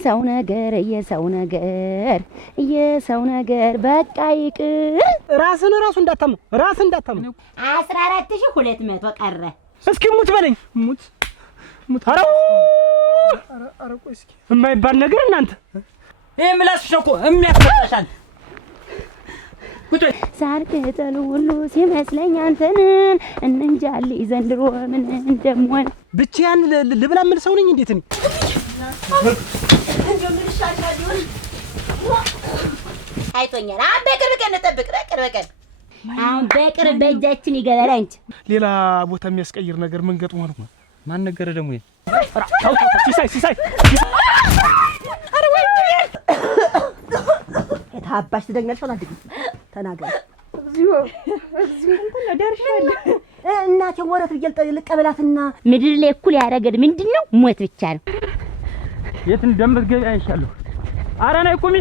የሰው ነገር በቃ ይቅር። ራስን እንዳታመው 14200 ቀረ። እስኪ ሙት በለኝ ሙት። ኧረ ቆይ እስኪ የማይባል ነገር እናንተ ይሄ ምላስሽ ነው እኮ የሚያስፈጣሻል። ሳር ቅጠሉ ሁሉ ሲመስለኝ አንተን እንንጃል ዘንድሮ ምን እንደምሆን ብቻዬን ልብላ ምን ሰው ነኝ እንዴት ነኝ? አይቶኛል። በቅርብ ቀን እንጠብቅ። አሁን በቅርብ በእጃችን ይገባል። አንቺ ሌላ ቦታ የሚያስቀይር ነገር ምን ገጥሞ ነው? ማን ነገረ ደግሞ ይሄ? ሲሳይ አረ ወይ ታባሽ ትደኛለሽ ወላ አድግ ተናገር። እግዚኦ እንትን ደርሻለሁ። እናቴ ወረት ልቀበላትና ምድር ላይ እኩል ያረገድ ምንድነው? ሞት ብቻ ነው። የት እንደምትገቢ አይሻለሁ። ኧረ ነይ ቁሚ።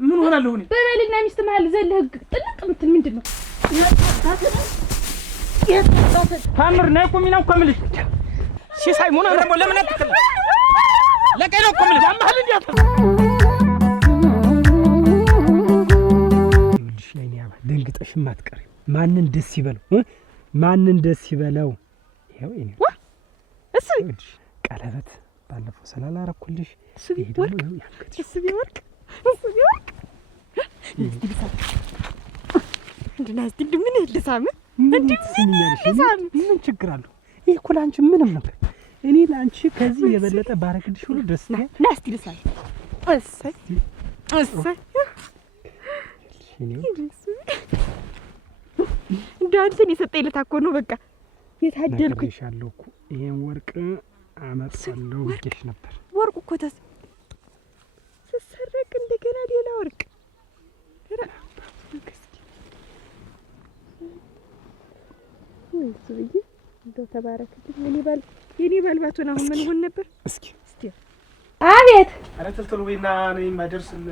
ምን ሆናለሁ እኔ? በበልና ሚስት መሀል ዘለህ ጥልቅ ምትል ምንድነው? ታምር ነይ ቁሚ ነው እኮ የምልሽ። ሲሳይ ምን ሆነ ደግሞ ለምን አትከለ? ለቀይ ነው እኮ የምልሽ። ያማህል እንዴት ደንግጠሽ ማትቀሪ ማንን ደስ ይበለው? ይሄው እኔ እሱ ቀለበት ባለፈው ሰላላረኩልሽ። እሱ ቢወርቅ እንድናስቲ ምን ልሳም ምን ችግር አለው? ይሄ እኮ ላንቺ ምንም ነገር እኔ ላንቺ ከዚህ የበለጠ ባረክልሽ ሁሉ ደስ ይላል። ናስቲ ልሳም እሰይ እንዳንተን የሰጠኝ ለታ እኮ ነው። በቃ የታደልኩኝ ነግሬሻለሁ እኮ ይሄን ወርቅ አመጣለሁ ብዬሽ ነበር። ወርቁ እኮ ተሰረቅ እንደገና ሌላ ወርቅ እንደው ተባረክልኝ። የኔ ባል ባትሆን አሁን ምን ሆን ነበር? እስኪ አቤት። ኧረ ተልተሉ በይና ነኝ ማደርስል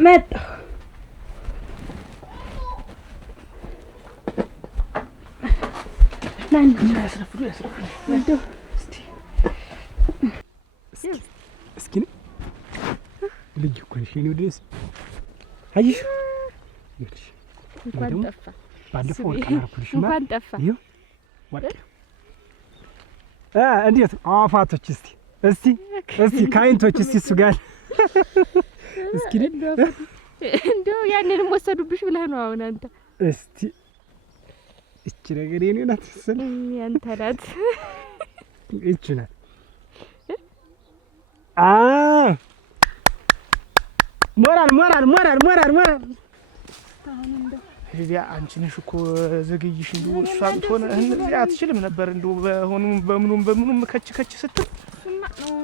መጣሁ። ማን ያስረፍዱ እንደው እስኪ ልጅ እኮ ነሽ የእኔ ወደስ አይሽ ይልሽ እንኳን ጠፋ። ባለፈው ወርቅ አልኩልሽ እንኳን ጠፋ። ይኸው ወርቅ እንዴት አዋፋቶች እስቲ ካይንቶች እሱ ጋር እስኪ እንደው ያንንም ወሰዱብሽ ብለህ ነው አሁን አንተ? እስቲ እቺ ነገር የኔ ናት መሰለኝ። ያንተ ናት። እቺ ናት። ሞራል አሁን እንደው ሄዲያ አንቺ ነሽ እኮ ዘገይሽ። እንደው እሷ ብትሆን እዚህ አትችልም ነበር። እንደው በምኑም ከች ስትል እሱማ ነው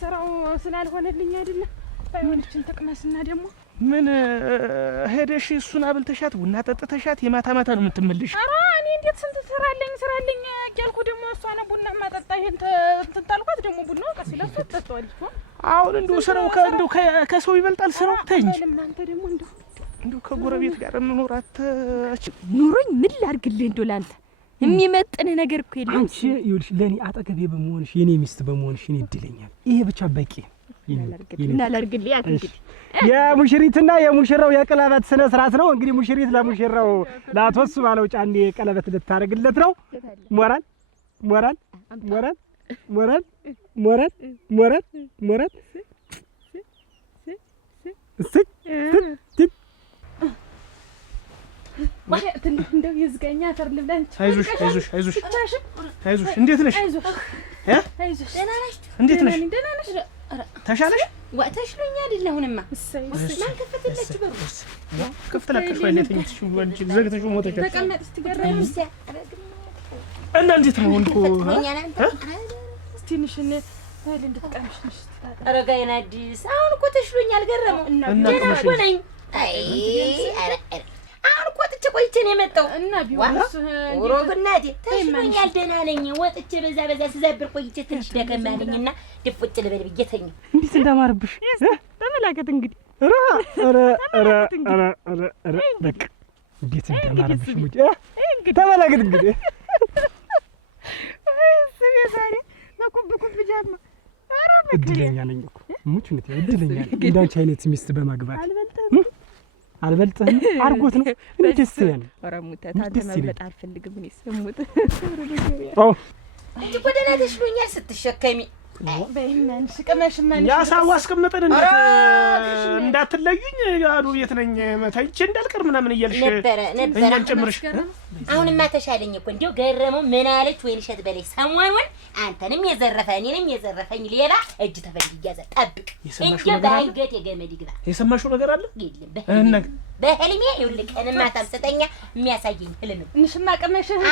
ስራው ስላልሆነልኝ አይደለ? ባይሆንችን ተቅመስና ደግሞ ምን ሄደሽ እሱን አብልተሻት ቡና ጠጥተሻት የማታ ነው የምትመልሽ? ኧረ እኔ እንዴት ስንት ስራለኝ እያልኩ ደግሞ እሷን ቡና ማጠጣ ይሄን ተንጣልኳት። ደግሞ ቡናው ቀስ ይላል ተጠጣዋለች እኮ። አሁን እንደው ስራው ከሰው ይበልጣል ስራው። ተይ እንጂ እናንተ ደግሞ እንደው ከጎረቤት ጋር መኖራት ኑሮኝ ምን ላድርግልህ? እንደው ላንተ የሚመጥን ነገር እኮ የለም። አንቺ ይኸውልሽ ለኔ አጠገቤ በመሆንሽ የኔ ሚስት በመሆንሽ እኔ እድለኛል። ይሄ ብቻ በቂ እናላርግልህ ያት እንግዲህ የሙሽሪትና የሙሽራው የቀለበት ስነ ስርዓት ነው። እንግዲህ ሙሽሪት ለሙሽራው ላትወሱ ባለው ጫንዴ ቀለበት ልታረግለት ነው። ሞራል እንደው ይዝጋኛ አፈር ልብላንች። አይዞሽ እንዴት ነሽ? እንዴት ነሽ? ተሻለሽ? ወጥተሽሎኛ አይደል? አሁንማ ማን ከፈተለች በሩ? ከፈተለሽ ወይ ለተኝሽ ወንጂ ዘግተሽ ሞተሽ? ተቀመጥ እስቲ ገረም እስቲ እና እንዴት ነው ወንዱ? እስቲ ንሽን ታይል እንድትቀምሽ ነሽ አረጋይና አዲስ አሁን እኮ ተሽሎኛል። ገረመው እና ነኝ። አይ አሁን እኮ ወጥቼ ቆይቼ ነው የመጣው እና ቢሆንስ ሮብናቴ ተሽሎኛል። ደህና ነኝ። ወጥቼ በዛ ስዘብር ቆይቼ ትንሽ ደከማኝና ድፍጭ ልበል ብዬ ተኛሁ። እንዴት እንዳማርብሽ ተመላከት እንግዲህ። በቃ እንዴት እንዳማርብሽ ሙጭ ተመላከት እንግዲህ። ስሜ ዛሬ በኩብ ጃማ እድለኛ ነኝ እኮ ሙች ነው እድለኛ እንዳንቺ አይነት ሚስት በማግባት አልበልጥህም አርጎት ነው እንዴት ሲያን ወራሙታ ታደመበጣ አልፈልግም እኔ ስሙት እንጂ ጎደና ተሽሎኛል ስትሸከሚ በእናን ሽቀመሽማን ያሳው አስቀመጠን እንዳትለዩኝ ያሉ ቤት ነኝ መታይቼ እንዳልቀር ምናምን እያልሽ ነበር እኛን ጨምርሽ አሁንማ ተሻለኝ እኮ እንዴው ገረመው ምን አለች ወይንሸት በላይ ሰሞኑን አንተንም የዘረፈ እኔንም የዘረፈኝ ሌላ እጅ ተፈልግ ይያዘ ጠብቅ እንዴ ባንገት የገመድ ይግባ የሰማሽው ነገር አለ በህልሜ ይልቀን ማታ ሰጠኛ የሚያሳየኝ ህልም እንሽማ ቀመሽህ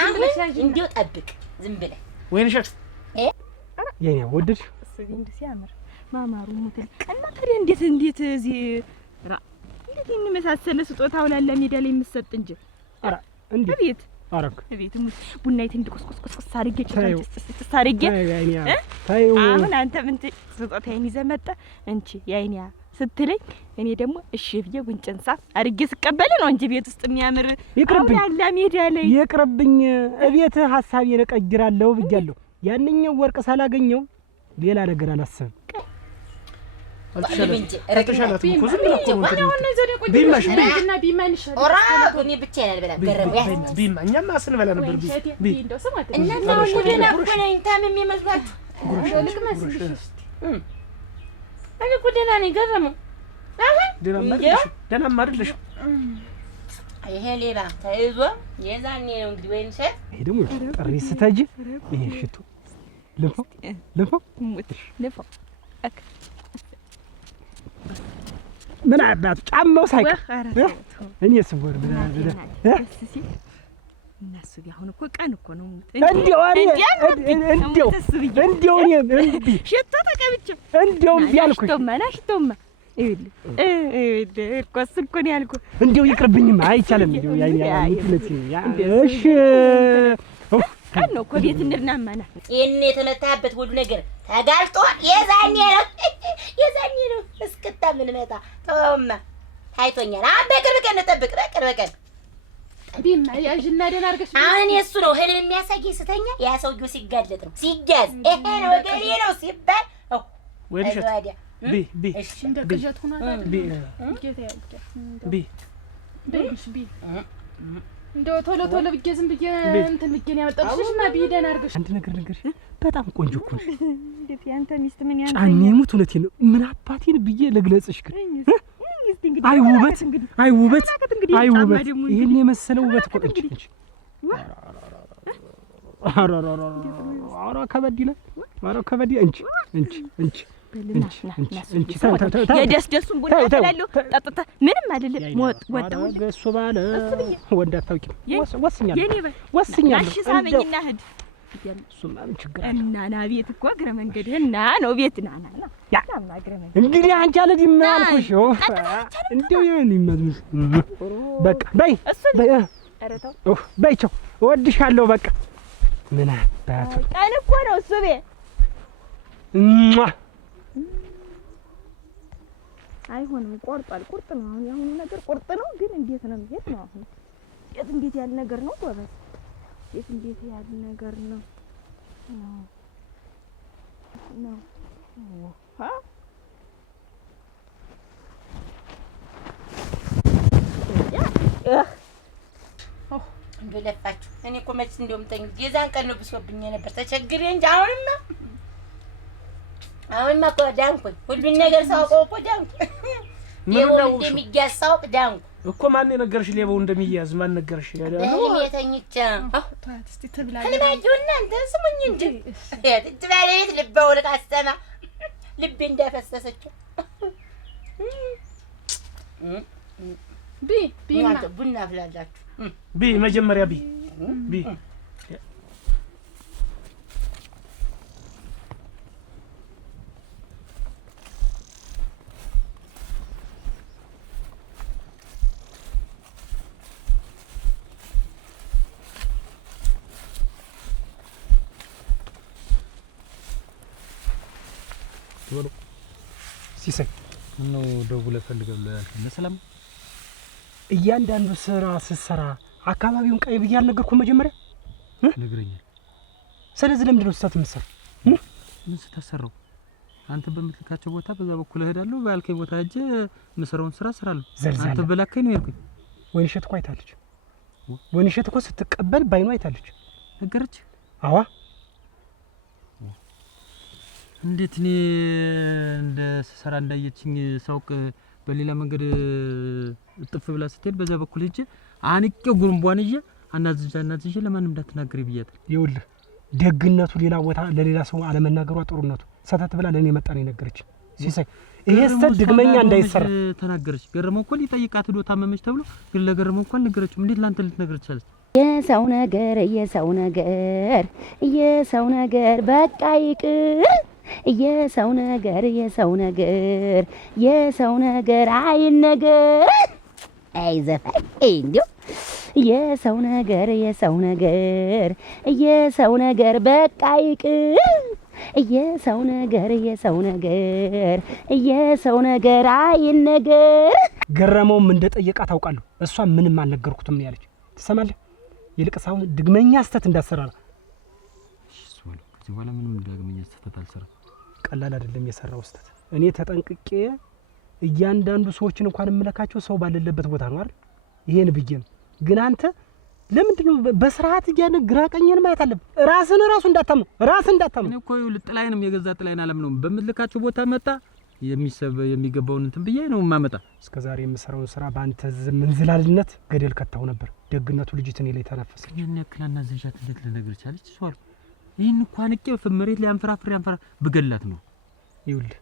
እንዴው ጠብቅ ዝም ብለህ ወይንሸት የኔ ወደድሽ እንዴ ሲያምር ማማሩ ሙተል ቀና ታዲያ እንዴት እዚህ እንዴት እንመሳሰለ ስጦታው ላለ ሜዳ ላይ የምሰጥ እንጂ አራ እንዴ ቤት አረክ ቤት ቡናይት እንድቆስቆስቆስ አርጌ ጭስ አርጌ ታዩ አሁን አንተ ምን ስጦታዬን ይዘህ መጣ እንቺ ያይኒያ ስትለኝ እኔ ደግሞ እሺ ብዬ ጉንጭን ሳፍ አርጌ ስቀበል ነው እንጂ ቤት ውስጥ የሚያምር ይቅርብኝ ያለ ሜዳ ላይ ይቅርብኝ እቤት ሐሳቤን እቀይራለሁ ብያለሁ ያንኛው ወርቅ ሳላገኘው ሌላ ነገር አላሰብም አልተሻላት እኮ ዝም ብላ እኮ ነው ቢማሽ እና ቢማንሽ ኦራ እኔ ብቻዬን አልበላም ገረመው ያ ቢማ እኛማ ስንበላ ነበር ቢ እንደው ስማት እና ነው ወደና እኮ ነኝ ታምም ይመስላችሁ ልቅመስሽ እኔ እኮ ደህና ነኝ ገረመው ደህናማ አይደለሽ ይሄ ሌባ ተይዞ የዛኔ ነው እንግዲህ ወይንሸት ይሄ ደግሞ ጥሪ ስተጂ ይሄ ሽቱ ልፈው አክ ምን አባቱ ጫማው ሳይቀር እኔ ስወር ብላ እናሱ ቢሆን እኮ ቀን እኮ ነው እንዴው እኔ ሽቶ ተቀብቼ እንዴው ቢያልኩኝ ሽቶማ እኮስ እኮ ነው ያልኩህ እንዴው ይቅርብኝማ አይቻለም እንዴው እሺ ቀን ነው እኮ ቤት እንድናማና ይሄን የተመታበት ሁሉ ነገር ተጋልጦ የዛኔ ነው እስክታ ምን መጣ ተውማ ታይቶኛል አሁን በቅርብ ቀን ጠብቅ በቅርብ ቀን ቢማ ያጅና ደህና አድርገሽ አሁን እሱ ነው ህልም የሚያሳይ ስተኛ ያ ሰውዬው ሲጋለጥ ነው ሲያዝ ይሄ ነው ገሌ ነው ሲባል ወይንሸት ቢ እሺ እንደ ቅዠት ሆኗል ቢ ጌታ ያውቃል ቢ ቢ እንደው ቶሎ ብዬ ዝም ብዬ እንትን ልጌ ነው ያመጣሁሽ እና ቢ ደህና አድርገሽ አንድ ነገር በጣም ቆንጆ እኮ ነሽ እንዴት ያንተ ሚስት ምን ያንተ ጫኔ ሙት እውነቴን ነው ምን አባቴን ብዬ ለግለጽሽ ግን አይ ውበት ይሄን የመሰለ ውበት እኮ እንጂ አራ ከበድ ይላል አራ ከበድ እንጂ የደስደሱን ቡና አፈላለሁ ጠጥታ ምንም አይደለም ወጣው ገሱ ባለ ወንድ አታውቂም ወስኛለሁ እሺ ሳመኝና ሂድ እሱማ ምን ችግር አለ እና ና ቤት እኮ እግረ መንገድህና ነው ቤት ና ያ እግረ መንገድ እንግዲህ አንቺ አለ ዲማ አልኩሽ እንደው ይሄን ይመዝምሽ በቃ በይ አረታው በይ ቻው እወድሻለሁ በቃ ምን አባቱ ቀን እኮ ነው እሱ ቤት አይሆንም ቆርጧል ቁርጥ ነው አሁን ያሁኑ ነገር ቁርጥ ነው ግን እንዴት ነው የሚሄድ ነው አሁን እንዴት ያለ ነገር ነው ጎበዝ እንዴት ያለ ነገር ነው ነው እንደለፋችሁ እኔ እኮ መች እንደውም የዛን ቀን ነው ብሶብኝ ነበር ተቸግሬ እንጂ አሁንማ እኮ ዳንኩኝ ሁሉን ነገር ሳውቀው እኮ ዳንኩኝ ሌባው እንደሚያዝ ሳውቅ ዳንኩ እኮ ማን የነገርሽ ሌባው እንደሚያዝ ማን ነገርሽ እኔ የተኝቼ ታያት እስቲ ተብላ ከልማጁና እንተ ስሙኝ እንጂ ትባለይት ልባው ለካስተማ ልቤ እንዳፈሰሰችው ቢ ቡና አፍላላችሁ ቢ መጀመሪያ ቢ ወሎ ሲሰይ ነው ደውለህ ፈልገውልህ ያልከኝ ለሰላም እያንዳንዱ ስራ ስትሰራ አካባቢውን ቀይ ብዬ አልነገርኩም መጀመሪያ ነግረኛል ስለዚህ ለምንድን ነው ስህተት የምትሰራው ምን ስተሰራው አንተ በምትልካቸው ቦታ በዛ በኩል እሄዳለሁ ባልከኝ ቦታ ሄጄ መስራውን ስራ እሰራለሁ። ዘልዛላ አንተ በላከኝ ነው ያልኩኝ። ወይንሸት እኮ አይታለች። ወይንሸት እኮ ስትቀበል ባይኗ አይታለች። ነገረች? አዋ እንዴት እኔ እንደ ስራ እንዳየችኝ ሳውቅ በሌላ መንገድ እጥፍ ብላ ስትሄድ በዛ በኩል ሄጄ አንቄው ጉርምቧን ይዤ አናዝዣ ለማንም እንዳትናገሪ ብያታል። ይኸውልህ ደግነቱ ሌላ ቦታ ለሌላ ሰው አለመናገሯ ጥሩነቱ ሰተት ብላ ለኔ መጣ ነው ነገረች። ሲሳይ ይሄ ስተት ድግመኛ እንዳይሰራ ተናገረች። ገረመው እኮ ሊጠይቃት ሄዶ ታመመች ተብሎ ግን ለገረመው እንኳን ነገረችው። እንዴት ላንተ ልትነግር ቻለች? የሰው ነገር በቃ ይቅር የሰው ነገር አይነገር አይዘፋኝ እንዴ የሰው ነገር በቃ ይቅር የሰው ነገር አይነገር። ገረመውም እንደጠየቃት አውቃለሁ። እሷ ምንም አልነገርኩትም ያለች ትሰማለህ። ይልቅስ አሁን ድግመኛ ስተት እንዳሰራ ነው። እሺ ሶል ከዚህ በኋላ ምንም ድግመኛ ስተት አልሰራ። ቀላል አይደለም የሰራው ስተት። እኔ ተጠንቅቄ እያንዳንዱ ሰዎችን እንኳን እምለካቸው ሰው ባለለበት ቦታ ነው አይደል? ይሄን ብዬ ነው። ግን አንተ ለምንድን ነው በስርዓት እያነ ግራ ቀኝን ማየት አለብህ? ራስን እንዳታምነው እኔ እኮ ጥላይንም የገዛ ጥላይን አለም ነው በምልካቸው ቦታ መጣ የሚገባውን እንትን ብዬ ነው ማመጣ። እስከዛሬ የምሰራውን ስራ በአንተ ምንዝላልነት ገደል ከተው ነበር። ደግነቱ ልጅት እኔ ላይ ተነፈሰ። ያን ያክላና ዘንሻት እንዴት ልነግር ቻለች? ሷል ይሄን እንኳን እቄፍ መሬት ላይ አንፈራፍራ ብገላት ነው። ይኸውልህ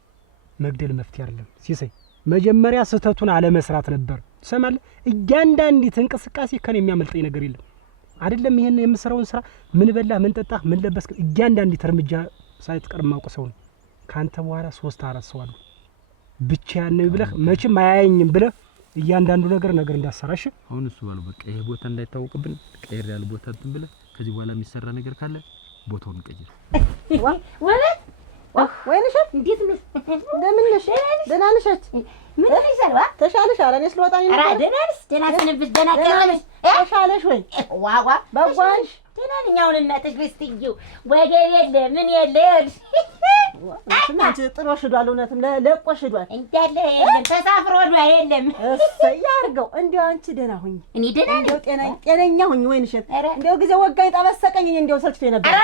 መግደል መፍትሄ አይደለም ሲሳይ። መጀመሪያ ስህተቱን አለመስራት ነበር። ትሰማለህ? እያንዳንዲት እንቅስቃሴ ከኔ የሚያመልጠኝ ነገር የለም። አይደለም ይሄን የምሰራውን ስራ ምን በላህ፣ ምን ጠጣህ፣ ምን ለበስክ እያንዳንዲት እርምጃ ሳይትቀር ማውቀው ሰው ነው። ካንተ በኋላ 3-4 ሰው አሉ። ብቻዬን ነው ብለህ መቼም አያየኝም ብለህ እያንዳንዱ ነገር እንዳሰራሽ። አሁን እሱ ባለው በቃ ይሄ ቦታ እንዳይታወቅብን ቀይር ያለ ቦታ እንትን ብለህ ከዚህ በኋላ የሚሰራ ነገር ካለ ቦታውን ቀይር። ወይንሽ እንዴት ነሽ? እንደምን ነሽ? ደህና ነሽ? ምን ይሰራ ተሻለሽ? አረ እኔስ ልወጣኝ ነው። አረ ደህና ነሽ? ደህና ሰነብሽ? ደህና ቀረሽ? ተሻለሽ ወይ? ዋዋ በጓሽ ደህና ነኝ። አሁን እናትሽ ልስትዩ ወገብ የለ ምን የለ አንቺ ጥሎሽ ሄዷል። እውነትም ለቆሽ ሄዷል እንዳለ የለም ተሳፍሮ ሄዷል። የለም እሰይ ያርገው። እንዴው አንቺ ደህና ሁኚ። እኔ ደህና ነኝ። እንዴው ጤነኛ ሁኚ። ወይንሽት እንዴው ጊዜ ወጋኝ ጠበሰቀኝ። እንዴው ሰልችቶ ነበር።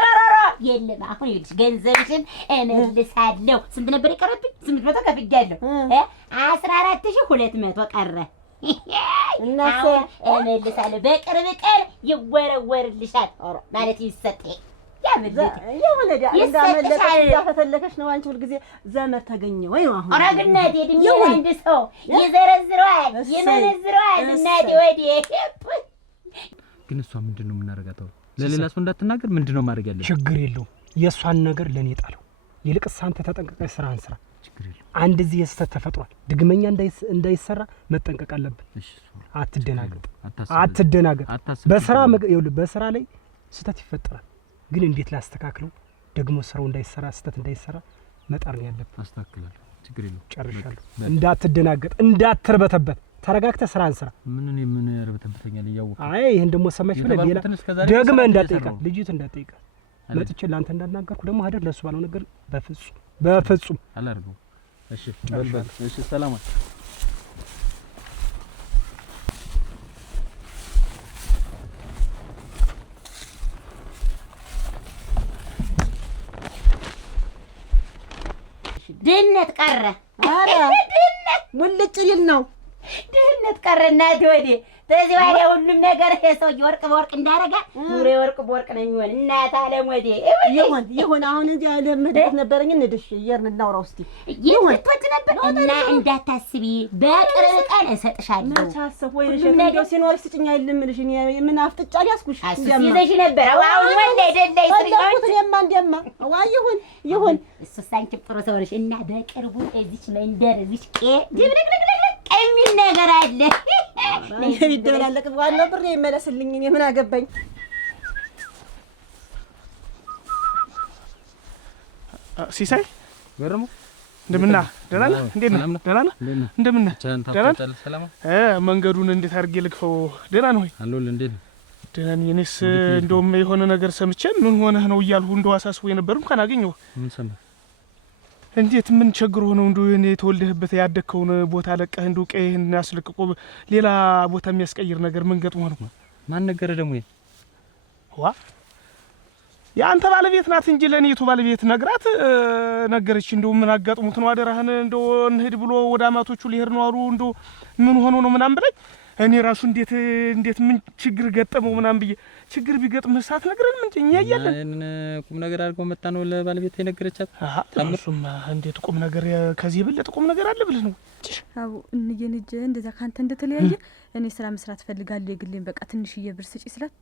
የለም አሁን ይልሽ ገንዘብሽን እመልሳለሁ። ስንት ነበር የቀረብኝ? 800 ከፍያለሁ። 14200 ቀረ። እናስ እመልሳለሁ። በቅርብ ቀን ይወረወርልሻል ማለት ይሰጠኝ። የወለዳ እንዳመለጠ እንዳፈተለከሽ ነው። አንቺ ሁልጊዜ ዘመድ ተገኘ ወይ ነው? አሁን አረግናቴ ድንገት አንድ ሰው ይዘረዝረዋል ይመነዝረዋል። እናቴ ወዴ ግን እሷ ምንድነው የምናረጋታው? ለሌላ ሰው እንዳትናገር ምንድነው ማድረግ ያለብን? ችግር የለው የሷን ነገር ለኔ ጣለው። ይልቅስ አንተ ተጠንቀቀሽ ስራን ስራ። ችግር የለው አንድ እዚህ የስተት ተፈጥሯል። ድግመኛ እንዳይሰራ መጠንቀቅ አለብን። እሺ አትደናገጥ። በስራ ላይ ስተት ይፈጠራል። ግን እንዴት ላስተካክለው ደግሞ ስራው እንዳይሰራ ስተት እንዳይሰራ መጣር ነው ያለብን። አስተካክላለሁ። ችግር የለው ጨርሻለሁ። እንዳትደናገጥ እንዳትርበተበት ተረጋግተ ስራን ስራ። ምን ያርበተበተኛል ያው አይ ይሄን ደግሞ ሰማሽ ብለ ሌላ ደግመ እንዳትጠይቃት ልጅት እንዳትጠይቃት መጥቼ ላንተ እንዳናገርኩ ደግሞ አይደል ለሱ ባለው ነገር በፍጹም አላርገው። እሺ በልበል። እሺ ሰላም ድህነት ቀረ። አረ ድህነት ሙልጭ ይል ነው። ድህነት ቀረ እናቴ ወዴ ተዚህ በኋላ ሁሉም ነገር የሰው ወርቅ በወርቅ እንዳረጋ ኑሮ ወርቅ በወርቅ ነው የሚሆን። እናት አለም ወዴ ይሁን አሁን እንጂ ለምድት ነበርኝ እንድሽ ይየርን እናውራው እስቲ ይሁን ተወት ነበር እና እንዳታስቢ በቅርብ ቀን እሰጥሻለሁ። መቻሰፍ ወይ እንደው ሲኖር ስጭኛ ይልምልሽ ምን አፍጥጫ ያስኩሽ ይዘሽ ነበር። አሁን ወንደ ደላይ ስሪዎች እንደማ ዋይ ይሁን እሱ ሳንቺ ጥሩ ሰው ነሽ እና በቅርቡ እዚች መንደር እዚች ድብልቅልቅልቅ የሚል ነገር አለ። ይደበላለቅ ዋናው ብር ይመለስልኝ። እኔ ምን አገባኝ? ሲሳይ ገረሙ እንደምን ደህና ነህ? እንዴት ነህ? ደህና ነህ? እንደምን ነህ? ሰላም መንገዱን እንዴት አድርጌ ልክፈው? ደህና ነህ ወይ? አለሁልህ። እንዴት ነህ? ደህና ነኝ። እኔስ እንደውም የሆነ ነገር ሰምቼ ምን ሆነህ ነው እያልሁ እንደው አሳስቦ የነበርኩ እንኳን አገኘሁ። ምን ሰማህ? እንዴት ምን ቸግሮ ነው እንደው እኔ ተወልደህበት ያደከውን ቦታ ለቀህ እንደው ቀይህን ያስለቅቆ ሌላ ቦታ የሚያስቀይር ነገር ምን ገጥሞ ነው? ማን ነገረ ደግሞ ይሄ? ዋ ያንተ ባለቤት ናት እንጂ ለኔቱ ባለቤት ነግራት ነገረች። እንደው ምን አጋጥሙት ነው አደራህን እንደው እንሂድ ብሎ ወደ አማቶቹ ሊሄድ ነው አሉ። እንደው ምን ሆኖ ነው ምናምን ብለኝ እኔ ራሱ እንዴት ምን ችግር ገጠመው ምናምን ብዬ ችግር ቢገጥምህ ሳትነግረን ምን እኛ እያለን ቁም ነገር አድርገው መጣ ነው ለባለቤት የነገረቻት። እሱማ እንዴት ቁም ነገር ከዚህ የበለጠ ቁም ነገር አለ ብለህ ነው? አው እንየንጀ እንደዛ ካንተ እንደተለያየ እኔ ስራ መስራት ፈልጋለሁ የግሌን በቃ ትንሽዬ ብር ስጪ ስላት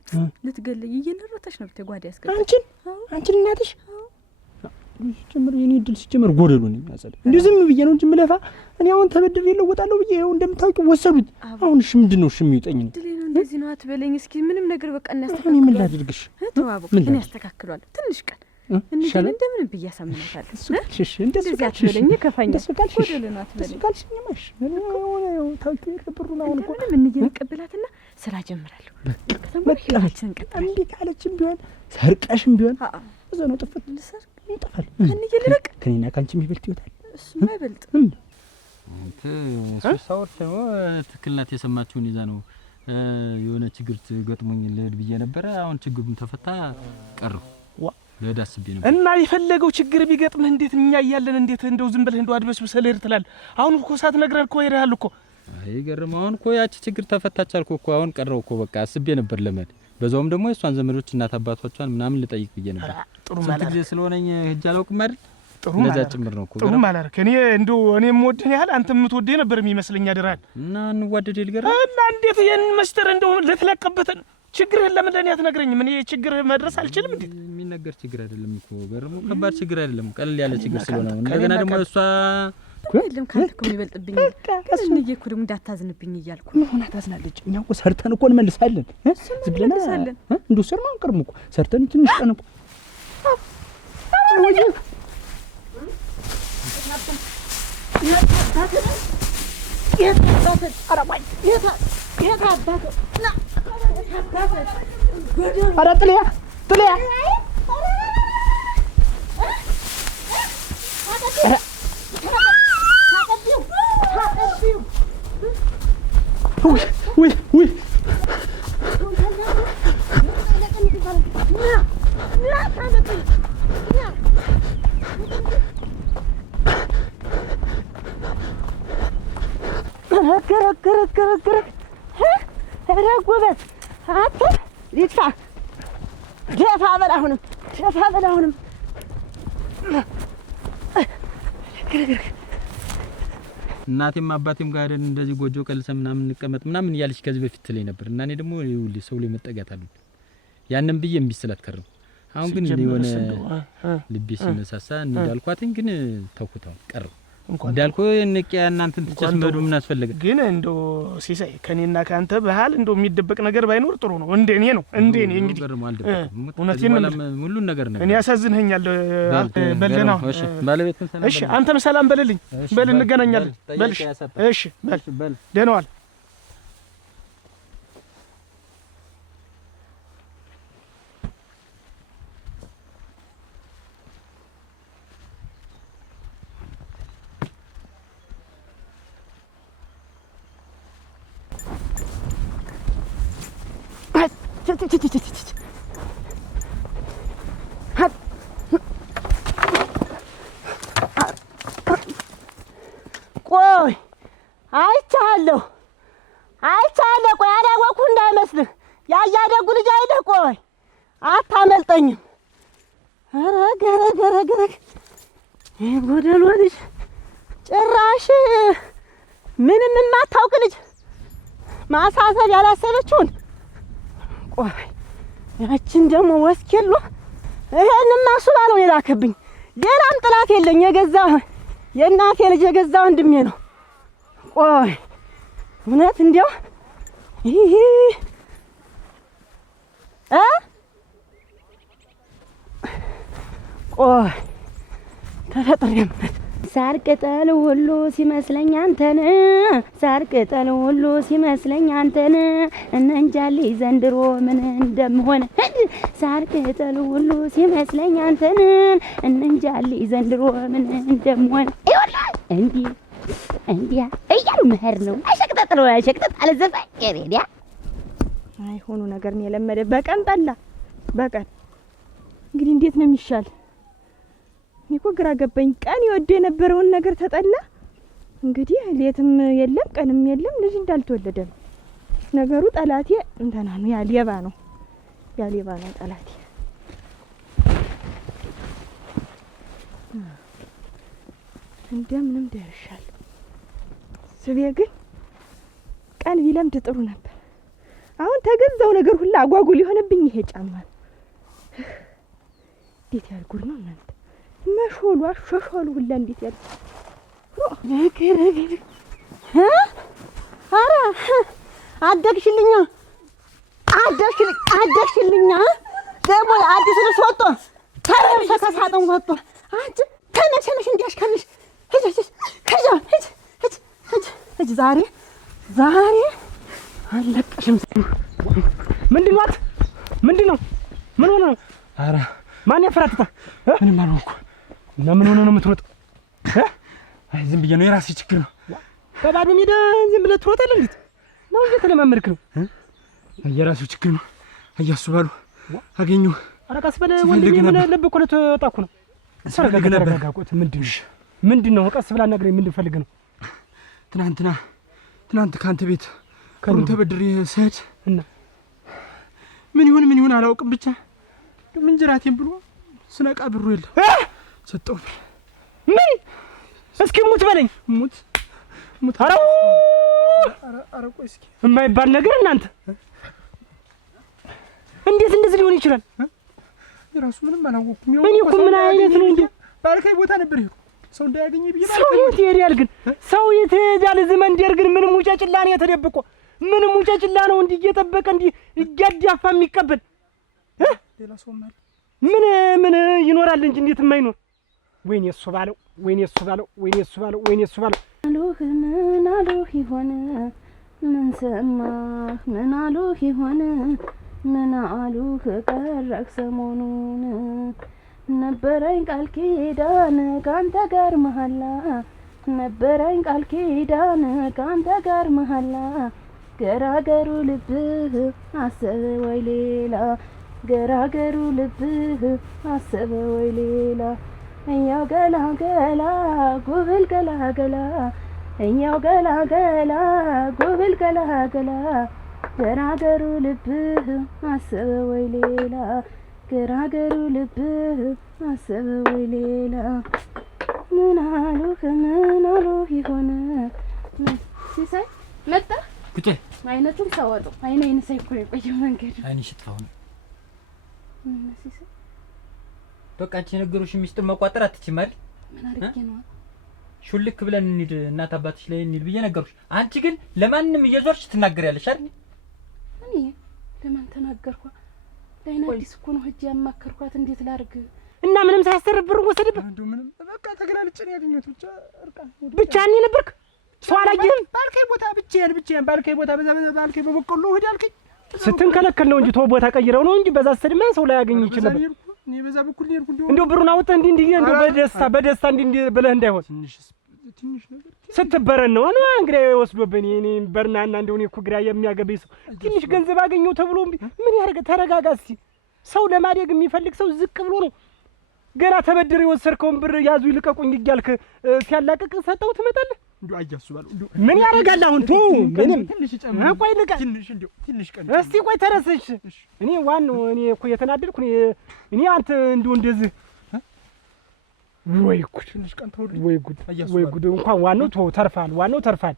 ልትገለይ እየነረተሽ ነው ተጓዳ ያስገባች። አንቺን እናትሽ ጀምር የኔ ድል ሲጀምር ጎደሉ ነው ያጸደ እንዴ ዝም ብዬ ነው እንጂ ምለፋ እኔ አሁን ተበድሬ ለወጣለሁ ብዬ ይሄው እንደምታውቂው ወሰዱት። አሁን እሺ ምንድነው እሺ የሚውጠኝ ነው? ድሌ ነው እንደዚህ ነው አትበለኝ እስኪ ምንም ነገር በቃ እናስተካክል። እኔ ምን ላድርግሽ? ተዋቡ እኔ አስተካክሏል ትንሽ ቀን እንዴ እንደምን ብያሳምናታለሁ። እሺ እንደዚህ አትበለኝ ከፋኝ ጎደሉ ነው አትበለኝ ካልሽኝማሽ ምን ነው ታውቂው የከብሩና አሁን እኮ ምን እየቀበላትና ስራ ጀምራለሁ ከተማሪዎችን ቀጣይ እንዴ ካለችም ቢሆን ሰርቀሽም ቢሆን እዛ ነው ጥፍት ልሰርቅ ይጠፋል። ከኔ ይልቅ ከኔና ካንቺ የሚበልጥ ይወጣል። እሱማ አይበልጥም። ሰዎች ነው ትክክልናት የሰማችሁን ይዛ ነው የሆነ ችግር ገጥሞኝ ልሄድ ብዬ ነበር። አሁን ችግሩን ተፈታ ቀረው ለዳስቤ ነው እና የፈለገው ችግር ቢገጥምህ እንዴት እኛ እያለን እንዴት እንደው ዝም ብለህ እንደው አድበስብሰህ ልሄድ ትላለህ? አሁን እኮ ሳትነግረን እኮ ሄደሃል እኮ። አይ ገርም አሁን እኮ ያቺ ችግር ተፈታች አልኩ እኮ። አሁን ቀረው እኮ በቃ አስቤ ነበር ለመድ በዛውም ደግሞ የሷን ዘመዶች እናት አባቶቿን ምናምን ልጠይቅ ብዬ ነበር። ጥሩ ማለት ጊዜ ስለሆነኝ ሂጅ አላውቅም አይደል? ጥሩ ለዛ ጭምር ነው እኮ ጥሩ ማለት እኔ እንደው እኔም ወድህ ያህል አንተም የምትወደኝ ነበር የሚመስለኝ አደራል እና እንዋደድ ይልገር እና እንዴት ይሄን መስጠር እንደው ለተለቀበት ችግርህን ለምን ለኔ አትነግረኝም? እኔ ችግርህ መድረስ አልችልም እንዴ? የሚነገር ችግር አይደለም እኮ ገርሙ ከባድ ችግር አይደለም ቀለል ያለ ችግር ስለሆነ ነው። እንደገና ደግሞ እሷ አይደለም ካንተ እኮ የሚበልጥብኝ ከእሱን እየኩ ደግሞ እንዳታዝንብኝ እያልኩ ምን ሆና ታዝናለች? እኛ እኮ ሰርተን እኮ እንመልሳለን ዝብለና እንደው ሰር ማን ቀርሙ እኮ ሰርተን ትንሽ ቀን እኮ ኧረ ጥልያ ውይ ረጎበት አንተ ይጥፋ ደፋ በል አሁንም እናቴም አባቴም ጋር እንደዚህ ጎጆ ቀልሰ ምናምን እንቀመጥ ምናምን እያለች ከዚህ በፊት ትለኝ ነበር እና እኔ ደግሞ ይኸውልህ ሰው ላይ መጠጋት አለብኝ ያንን ብዬ እምቢ ስላትከረም አሁን ግን የሆነ ልቤ ሲነሳሳ እንዳልኳትኝ ግን ተውኩታው ቀረው እንዳልኩ እንቂያ እናንተን ተጨስመዱ ምን አስፈልገ ግን እንደው ሲሳይ ከኔና ካንተ በኋላ እንደው የሚደበቅ ነገር ባይኖር ጥሩ ነው። እንደኔ ነው እንደኔ እንግዲህ እውነቴን ነው ሁሉን ነገር ነው። እኔ ያሳዝንኸኛል በለና እሺ ባለቤቱን ሰላም እሺ አንተም ሰላም በልልኝ በል እንገናኛለን በል እሺ በል ደህና ዋል ቆይ አይቻለሁ ቆይ አላወኩህ እንዳይመስልህ ያያደጉ ልጅ አይደህ ቆይ አታመልጠኝም ኧረ ጎደሎ ልጅ ጭራሽ ምንም የማታውቅ ልጅ ማሳሰብ ያላሰበችውን ቆይ ያችን ደግሞ ወስኬሎ ይሄንማ እሱ ባለው የላከብኝ ሌላም ጥላት የለኝ የገዛ የእናቴ ልጅ የገዛ ወንድሜ ነው። ቆይ እውነት እንዲያው ይሄ ቆይ ተፈጥሬ ሳር ቅጠል ሁሉ ሲመስለኝ አንተን ሳር ቅጠል ሁሉ ሲመስለኝ አንተን እንጃሌ ዘንድሮ ምን እንደምሆን ሳር ቅጠል ሁሉ ሲመስለኝ አንተን እንጃሌ ዘንድሮ ምን እንደምሆን ይወላል እንዲያ እያሉ መሄድ ነው። አይሸቅጠጥ አለ ዘፋኝ ከሬዲያ አይሆኑ ነገር ነው የለመደ በቀን ጠላ በቀን እንግዲህ እንዴት ነው የሚሻል? እኔ እኮ ግራ ገባኝ። ቀን ይወድ የነበረውን ነገር ተጠላ። እንግዲህ ሌትም የለም ቀንም የለም ልጅ እንዳልተወለደ ነው ነገሩ። ጠላቴ እንተና ነው ያ ሌባ ነው ጠላቴ። እንደምንም ደርሻል። ስቤ ግን ቀን ቢለምድ ጥሩ ነበር። አሁን ተገዛው ነገር ሁሉ አጓጉል የሆነብኝ ይሄ ጫማ ነው። እንዴት ያልጉር ነው እናንተ መሾሉ አሸሾሉ ሁላ እንዴት ያል አረ አደግሽልኛ ደግሞ አዲስ ልብስ ወጥቶ ተረብሸ ከሳጥን ወጥቶ አንቺ ተነሽነሽ እንዲያሽከንሽ ሂጅ ዛሬ አለቀሽም። ምንድን ነው? ምን ሆነ ነው? ኧረ ማን ያፈራጥታ? ምንም አልሆንኩ። እና ምን ሆነ ነው የምትሮጥ? አይ ዝም ብዬ ነው፣ የራሴ ችግር ነው። በባዶ ሜዳ ዝም ብለህ ትሮጣለህ? እንዴት ነው እየተለማመድክ ነው? የራሴው ችግር ነው። እያሱ ባሉ አገኘሁ። ኧረ ቀስ በል ወንድሜ፣ ምን ልብ እኮ ልትወጣ እኮ ነው። ተረጋጋ። ቆይ ምንድን ነው? ቀስ ብላ አናግረኝ። ምንድን ፈልገህ ነው? ትናንት ከአንተ ቤት ብሩን ተበድሬ ስሄድ እና ምን ይሁን አላውቅም፣ ብቻ ምንጅራቴን ብሎ ስነቃ ብሩ የለም ሰጠው። ምን? እስኪ ሙት በለኝ። ሙት። ኧረ ቆይ እስኪ የማይባል ነገር እናንተ እንዴት እንደዚህ ሊሆን ይችላል? የራሱ ምንም አላወኩም። እኔ እኮ ምን አይነት ነው እንዴ? ባልካይ ቦታ ነበር ይሄ ሰው እንዳያገኘ ብዬ ሰው የት ይሄዳል ግን? ሰው የት ይሄዳል? ዘመንዴር ግን ምንም ሙጫጭላ ነው የተደብቆ። ምንም ሙጫጭላ ነው እንዲህ እየጠበቀ እንዲህ እያዳፋ የሚቀበል ሌላ ሰው ማለት ምን ይኖራል እንጂ እንዴት የማይኖር? ወይኔ እሱ ባለው አሉህ ምን አሉህ ይሆን ምን ሰማህ? ምን አሉህ ይሆን ምን አሉህ ቀረክ ሰሞኑን? ነበረኝ ቃል ኪዳን ካንተ ጋር መሐላ ነበረኝ ቃል ኪዳን ካንተ ጋር መሐላ ገራገሩ ልብህ አሰበ ወይ ሌላ ገራገሩ ልብህ አሰበ ወይ ሌላ እኛው ገላገላ ጉብል ገላገላ እኛው ገላገላ ጉብል ገላገላ ገራገሩ ልብህ አሰበ ወይ ሌላ ገራገሩ ልብህ አሰበ ወይ ሌላ ምን አሉህ ይሆን ሲሳይ መጣ ቁጭ አይነቱን ሰወጡ አይኔን ሳይኮ የቆየ መንገድ አይንሽ ጥፋው ነው ሲሳይ በቃ አንቺ ነገሮች ሚስጥር መቋጠር አትችይም አይደል? ምን አድርጌ ነው? ሹልክ ብለን እንሂድ እናት አባትሽ ላይ እንሂድ ብዬ ነገርኩሽ። አንቺ ግን ለማንም እየዞርሽ ትናገሪያለሽ አይደል? እኔ ለማን ተናገርኳ? ለአይና አዲስ እኮ ነው ሂጅ ያማከርኳት። እንዴት ላድርግ? እና ምንም ሳያስተረብር ወሰድብህ? እንደው ምንም በቃ ተገላልጬ ነው ያገኘሁት። ብቻህን ነበርክ? ሰው አላየህም? ባልከኝ ቦታ ብቻዬን ባልከኝ ቦታ ባልከኝ በበቆሎ ሂድ አልከኝ። ስትንከለከል ነው እንጂ ተው ቦታ ቀይረው ነው እንጂ በዛ ስትድማ ሰው ላይ ያገኝ ይችላል ነበር። እኔ በዛ በኩል ሄድኩ። እንደው ብሩን አውጥተህ እንዲህ እንደው በደስታ እንዲህ ብለህ እንዳይሆን ትንሽ ነገር ስትበረን ነው እና እንግዲህ ወስዶብኝ እኔ በርናና እንደው እኔ እኮ ግራ የሚያገበኝ ሰው ትንሽ ገንዘብ አገኘው ተብሎ ምን ያደርግ? ተረጋጋ እስኪ። ሰው ለማደግ የሚፈልግ ሰው ዝቅ ብሎ ነው ገና ተበድር የወሰድከውን ብር ያዙ ይልቀቁኝ እያልክ ሲያላቅቅ ሰጠው ትመጣለህ። እንደው አያሱ ባለው ምን ያደርጋል አሁን? ቶ ምንም ትንሽ ጨምር። ቆይ ልቀ ትንሽ ቀን እስቲ ቆይ ተረሰሽ። እኔ ዋናው እኔ እኮ የተናደድኩ እኔ አንተ እንደው እንደዚህ ወይ ጉድ ትንሽ ቀን ተወው። ወይ ጉድ እንኳን ዋናው ቶ ተርፋል። ዋናው ተርፋል።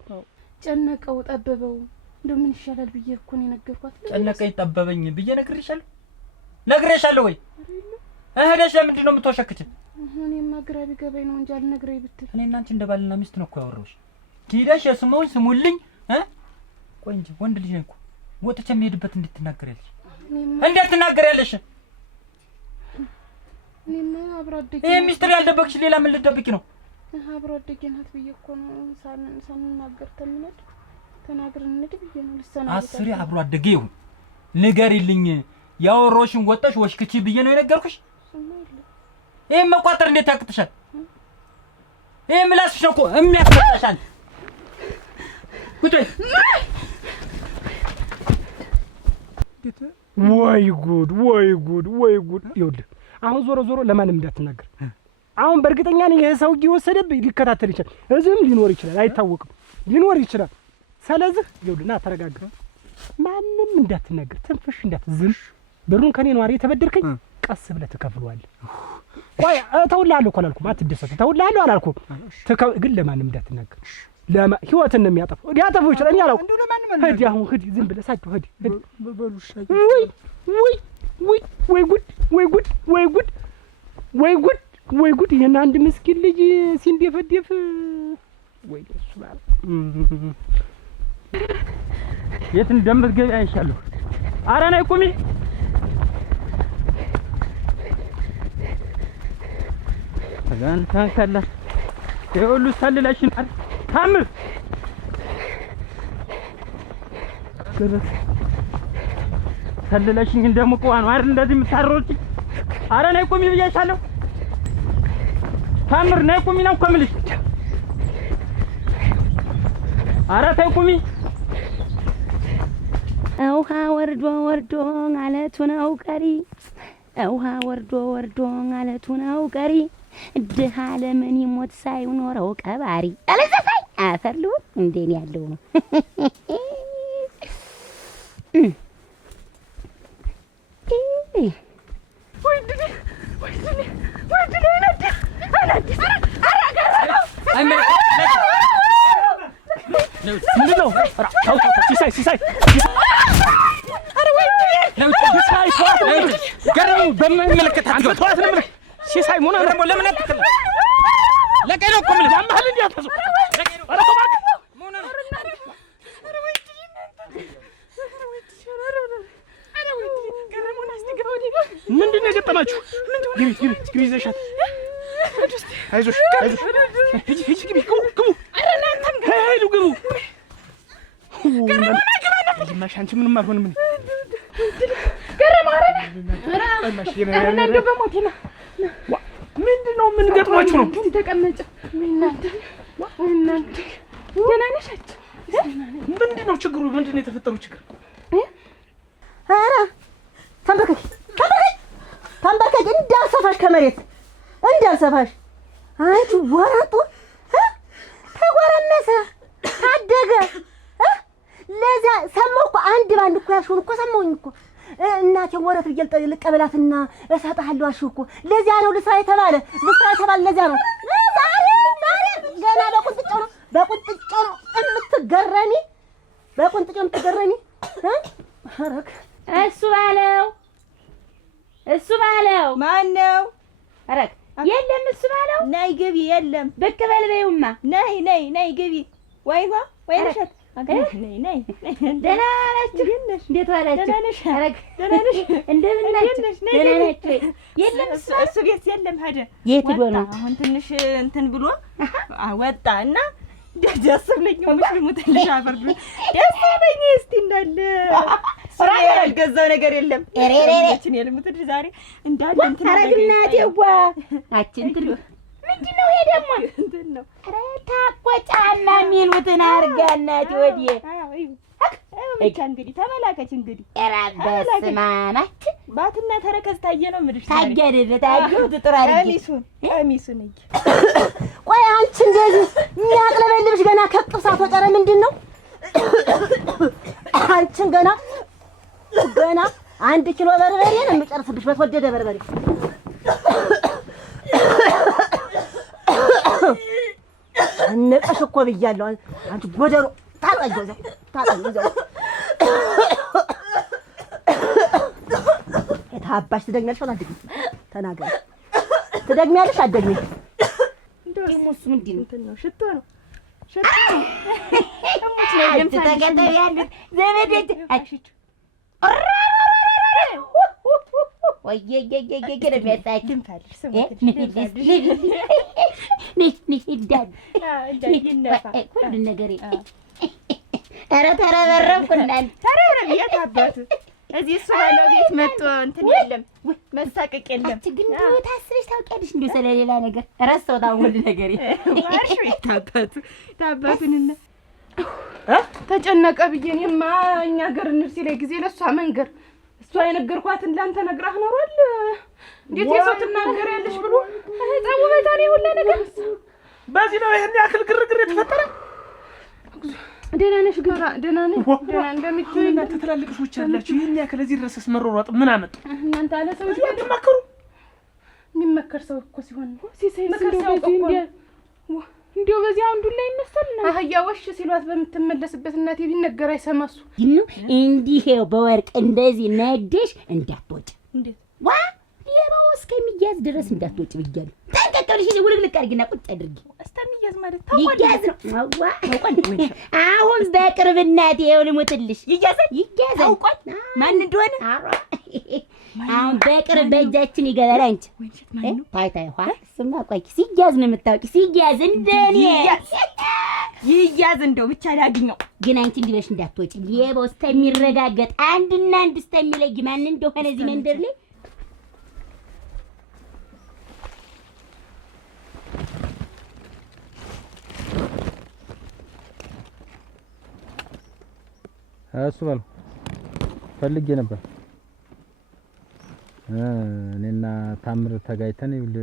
ጨነቀው ጠበበው እንደው ምን ይሻላል ብዬ እኮ ነው የነገርኳት። ጨነቀኝ ጠበበኝ ብዬ ነግሬሻለሁ ወይ? እህለሽ ለምንድን ነው የምትወሸክችኝ? እኔማ ግራ ቢገባኝ ነው እንጂ አልነግረኝ ብትል። እኔ እና አንቺ እንደ ባልና ሚስት ነው እኮ ያወራሁሽ። ኪዳሽ የስሙን ስሙልኝ ቆይ እንጂ ወንድ ልጅ ነኝ እኮ ወጥቼ የምሄድበት እንድትናገሪያለሽ። እንዴት ትናገሪያለሽ? እኔማ አብራ አደግ ይሄ ሚስጥር ያልደበቅሽ ሌላ ምን ልትደብቂ ነው? አብሮ አደጌ ናት ብዬ እኮ ነው ሳንናገር ተናግረን እንሂድ ብዬ ነው ልሰናበታ። አስሬ አብሮ አደጌ ይሁን ንገሪልኝ። ያወሮሽን ወጣሽ ወሽክቺ ብዬ ነው የነገርኩሽ። ይሄን መቋጠር እንዴት ያቅጥሻል? ይሄ ምላስሽ ነው እኮ የሚያስፈታሻል። ጉዳይ ወይ ጉድ ወይ ጉድ ወይ ጉድ! ይኸውልህ አሁን ዞሮ ለማንም እንዳትናገር። አሁን በእርግጠኛ ነኝ ይሄ ሰውዬ ወሰደብኝ ሊከታተል ይችላል። እዚህም ሊኖር ይችላል፣ አይታወቅም፣ ሊኖር ይችላል። ስለዚህ ይኸውልህ ና ተረጋጋ። ማንም እንዳትናገር፣ ትንፍሽ እንዳትዝም። ብሩን ከኔ ነው አይደል የተበደርከኝ? ቀስ ብለህ ትከፍለዋለህ። ቆይ እተውልሃለሁ እኮ አላልኩም፣ አትደሰት። እተውልሃለሁ አላልኩም፣ ግን ለማንም እንዳትናገር። ህይወትን ነው የሚያጠፋው። ሊያጠፋው ይችላል። እኔ አላውቅም። ሂድ አሁን ሂድ፣ ዝም ብለህ ሳቸው ሂድ። በሉሻይ ወይ ጉድ ወይ ጉድ ወይ ጉድ ወይ ጉድ ወይ ጉድ! ይሄን አንድ ምስኪን ልጅ ሲንደፈደፍ ወይ እሱ ባለ የት እንደምትገቢ አይሻለሁ። ኧረ ነይ ቁሚ። ከላ የሁሉ ሰልለሽን ታምር ሰልለሽኝ እንደምቆዋ ነው አይደል እንደዚህ የምታሮጪ? ኧረ ነይ ቁሚ ብዬሻለሁ። ታምር ነይ ቁሚ ነው እኮ የምልሽ። ኧረ ተይ ቁሚ። ውሃ ወርዶ ወርዶ አለቱ ነው ቀሪ፣ ውሃ ወርዶ ወርዶ አለቱ ነው ቀሪ፣ ድሃ ለምን ይሞት ሳይኖረው ቀባሪ። አለዘፋኝ አፈር ልሁን እንዴን ያለው ነው። ምንድን ነው? ሲሳይ ገረሙ በሚመለከት ሲሳይ ሆነ ደግሞ ለምን አትከለ ለቀይ ነው እኮ የምልህ። ያማህል እንዴ አትፈሱ። ኧረ ተባክ ምንድን ነው የገጠማችሁ? ግቢ ይዘሻት። አይዞሽ ሂጂ ግቢ ግቡ። ሂዱ ግቡ። ግማሽ አንቺ ምንም አልሆንም። ምንድን ነው ምን ገጥሟችሁ ነው? ተቀመጭ። እናንተ ገና ነሻችሁ። ምንድን ነው ችግሩ? ምንድን ነው የተፈጠረው ችግር? ኧረ ተንበርከክ እንዳልሰፋሽ ከመሬት እንዳልሰፋሽ። አንቺ ወራጡ ተጎረመሰ አደገ። ለዚያ ሰማሁ እኮ አንድ ባንድ እኮ ያልሽውን እኮ ሰማሁኝ እኮ። እናቴን ወረት ብዬ ልቀበላትና እሰጥሃለሁ አልሽው እኮ። ለዚያ ነው ልስራ የተባለ ለዚያ ነው። ዛሬ ገና በቁንጥጫው ነው የምትገረሚ፣ በቁንጥጫው የምትገረሚ። ኧረ እሱ ባለው ማን ነው? ኧረ የለም እሱ ባለው ነይ ግቢ። የለም ብቅ በል በይውማ። ነይ ግቢ። ወይኗ ወይንሸት ነይ። ደህና ናችሁ? እንዴት ዋላችሁ? ደህና ነሽ? እንደምን ናችሁ? ደህና ናችሁ? የለም እሱ ቤት የለም። ሄደ። የት ሄዶ ነው? አሁን ትንሽ እንትን ብሎ ወጣ እና ደስ ብለኝ ሙትልሽ አፈር ደስ ብለኝ። እስቲ እንዳለ ያልገዛው ነገር የለም። እችን የልሙትልሽ ዛሬ እንዳለ እንትን አረግናት የዋ አችን ትሉ ምንድን ነው ይሄ ደግሞ? እንትን ነው ታኮ ጫማ የሚሉትን አድርጋ እናቴ ወዲህ ብቻ እንግዲህ ተመላከች። እንግዲህ በስመ አብ ባትና ተረከዝ ታየ ነው የምልሽ። ታየ አይደለ? ታየሁት ጥሩ አድርጌ ቀሚሱን ቆይ አንቺ እንደዚህ የሚያቅለበልብሽ ገና ከቅሳት ወጨረ ምንድን ነው? አንቺን ገና 1 ኪሎ በርበሬ ነው የምጨርስብሽ፣ በተወደደ በርበሬ። ነቀሽ እኮ ብያለሁ። አንቺ ጎደሮ ታጠጆ የታባሽ ትደግሚያለሽ። አትደግሚ? ተናገሪ። ትደግሚያለሽ? አትደግሚ? ደግሞ እሱ ምንድን ነው? ሽቶ ነው። ተገጠቢያለሽ ዘመዴት አሽቹ ወየየየየ የሚያጣችን እንዳል ሁሉ ነገር ኧረ ተረበረብኩ እናንተ ተረበረብ የት አባቱ እዚህ እሱ ባለው ቤት መጥቶ እንትን የለም መሳቀቅ የለም። ግን ታስበሽ ታውቂያለሽ እንደው ስለሌላ ነገር ረሳሁት ሁሉ ነገር ዋርሽ ታባቱንና ተጨነቀ ብዬ እኔማ እኛ ሀገር እንርሲ ላይ ጊዜ ለእሷ መንገር እሷ የነገርኳትን ላንተ ነግራህ ኖሯል። እንዴት የሰው ትናገሪያለሽ ብሎ ጸቡ በታኔ ሁላ ነገር በዚህ ነው ይሄን ያክል ግርግር የተፈጠረ። ደህና ነሽ ግራ ደህና ነኝ ደህና እንደምትይ እናንተ ትላልቅ ሰዎች አላችሁ ይሄን ያክል እዚህ ድረስስ መሮሯጥ ምን አመጣ? እናንተ አለ ሰው ትመከሩ የሚመከር ሰው እኮ ሲሆን ሲሰይ እንደው እንዲሁ በዚህ አንዱ ላይ ይነሳልና አህያ ወሽ ሲሏት በምትመለስበት እናቴ ቢነገር አይሰማሱ ይኑ እንዲህ በወርቅ እንደዚህ ነደሽ እንዳትወጪ እንዴት ዋ የባው እስከሚያዝ ድረስ እንዳትወጪ ብያለሁ። ተንቀቀልሽ ውልቅልቅ አድርጊና ቁጭ አድርጊ። እስከሚያዝ ማለት ይያዝ ነው ዋ አሁን በቅርብ እናቴ ይኸው ልሞትልሽ ይያዝ ታውቋል ማን እንደሆነ አሁን በቅርብ በእጃችን ይገባል። አንቺ ታይ ዋ ስማ ቆይ ሲያዝ ነው የምታውቂ ሲያዝ እንደኔ ይያዝ እንደው ብቻ ላግኘው ግን አንቺ እንዲበሽ እንዳትወጪ የባው እስከሚረጋገጥ አንድና አንድ እስከሚለይ ማን እንደሆነ እዚህ መንደር ላይ እሱ በለው ፈልጌ ነበር እኔና ታምር ተጋይተን ይብል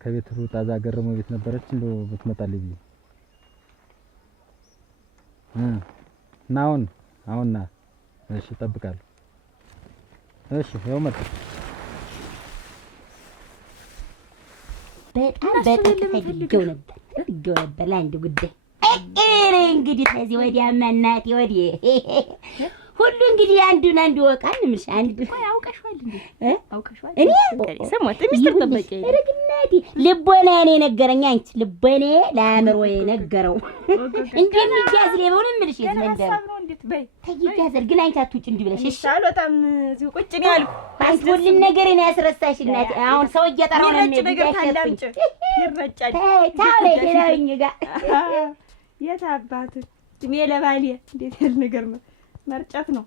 ከቤት ሩጣ ዛ ገረመው ቤት ነበረች እንደው ብትመጣልኝ ብዬ አሁን ና እሺ እጠብቃለሁ እሺ ያው መጣ በጣም ፈልጌው ነበር ለአንድ ጉዳይ እንግዲህ ከዚህ ወዲያማ እናቴ ወዲህ ሁሉ እንግዲህ አንዱን አንዱ ወቃል ምንሽ አንዱ አውቀሽዋል እንዴ አውቀሽዋል እኔ ሰሞት ሚስጥር ተበቀ ረግናቲ ልቦና እኔ ነገረኛ አንቺ ልቦኔ ለአእምሮ የነገረው እንደሚያዝ ለምን ምንሽ ይዘንደር እንዴት በይ ተይያዘር ግን አንቺ አትውጭ እንዲ ብለሽ እሺ አልወጣም እዚሁ ቁጭ ነው ያልኩ አንቺ ሁሉ ነገር እኔ ያስረሳሽ እናቴ አሁን ሰው እየጠራው ነው ነገር ታላምጭ ይረጫል ታለኝ ጋር የት አባቱ እድሜ ለባሌ እንዴት ያለ ነገር ነው መርጨት ነው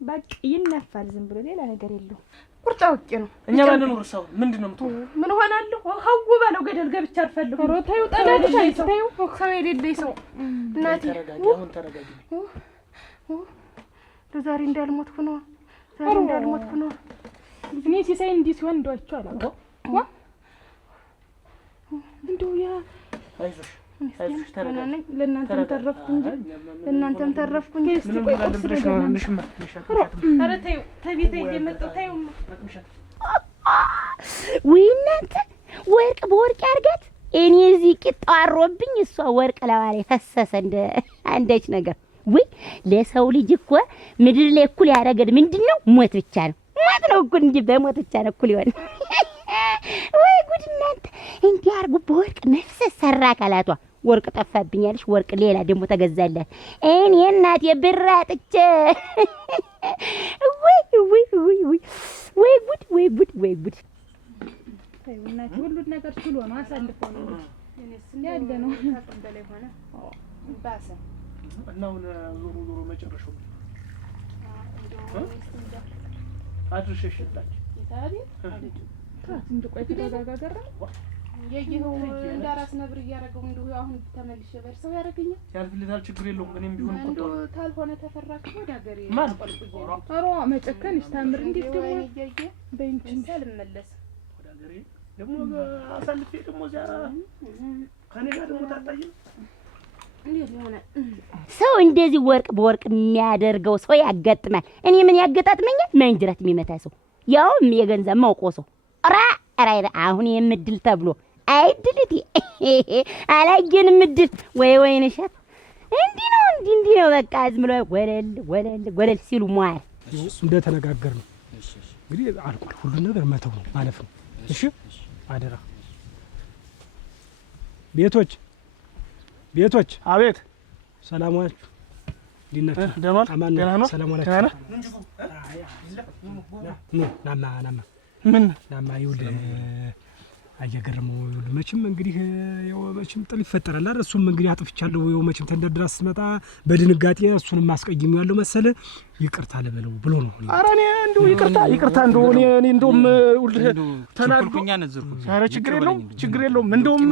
በቃ ይነፋል ዝም ብሎ ሌላ ነገር የለው ቁርጣ ወቄ ነው እኛ ባንኖር ሰው ምንድነው ምትሆ ምን ሆናለሁ ሀው ባለው ገደል ገብቻ አልፈልኩም ሮ ታዩ ጠላልሽ አይታዩ ሰው የሌለኝ ሰው እናቴ ተረጋጊ ለዛሬ እንዳልሞትኩ ነው እኔ ሲሳይ እንዲህ ሲሆን እንደዋቸው አላውቅም ዋ እንደው ያ አይዞሽ ተረጋጊ ለእናንተም ተረፍኩ እንጂ ኧረ ተይው ተቤቴ እየመጣሁ ተይው ወይ እናንተ ወርቅ በወርቅ ያርጋት እኔ እዚህ ቂጣው አሮብኝ እሷ ወርቅ ለዋለ ፈሰሰ እንደ አንዳች ነገር ወይ ለሰው ልጅ እኮ ምድር ላይ እኩል ያረገድ ምንድነው ሞት ብቻ ነው እኮ እንጂ በሞት ብቻ ነው እኩል ይሆን ወይ ጉድ እናንተ እንዲህ አርጉ በወርቅ መፍሰስ ሰራ ካላቷ ወርቅ ጠፋብኛለሽ ወርቅ ሌላ ደግሞ ተገዛላት እኔ እናቴ ብር አጥቼ ወይ ጉድ እናቴ ሁሉ ነገር ችሎ ነው አሳልፎ ነው እኔስ ያለ ነው ተቀበለ ሆነ ባሰ እናው ዞሮ መጨረሻው አድርሸሽላች ይታዲ እንድቆይ ተረጋጋገረ የየው እንዳራስ ነብር ያረጋው እንደው አሁን ተመልሼ በርሰው ያረጋኛል ያልፍልታል ችግር የለውም እኔም ቢሆን ቆጣ ታልሆነ ተፈራክ ወደ ሀገሬ ቆልቁዬ አሮ መጨከንሽ ታምር እንዴት ደግሞ በእንትን ሳልመለስ ወደ ሀገሬ ደግሞ አሳልፌ ደግሞ እዚያ ከኔ ጋር ደግሞ ታጣይ ሰው እንደዚህ ወርቅ በወርቅ የሚያደርገው ሰው ያጋጥማል እኔ ምን ያጋጥመኛል መንጅራት የሚመታ ሰው ያውም የገንዘብ ማውቆ ሰው ራ አሁን የምድል ተብሎ አይድልቲ አላየንም ምድል ወይ ነሻት እንዲህ ነው በቃ ዝም ብሎ ወለል ሲሉ ሟል እሱ እንደተነጋገር ነው እንግዲህ አልቋል ሁሉ ነገር መተው ነው ማለፍ ነው እሺ አደራ ቤቶች አቤት ሰላም ዋልኩ ዲናት ደህና ነው ሰላም ዋልኩ ደህና ናማ ምን ናማ ይውል አየገረመው መቼም እንግዲህ ያው መቼም ጥል ይፈጠራል አይደል? እሱም እንግዲህ አጥፍቻለሁ ያው መቼም ተንደርድራ ስትመጣ በድንጋጤ እሱንም ማስቀይም ያለው መሰለ ይቅርታ ለበለው ብሎ ነው። ኧረ እኔ እንደው ይቅርታ እንደው እኔ እንደውም ተናግሮኛ ነዘርኩት። ኧረ ችግር የለውም እንደውም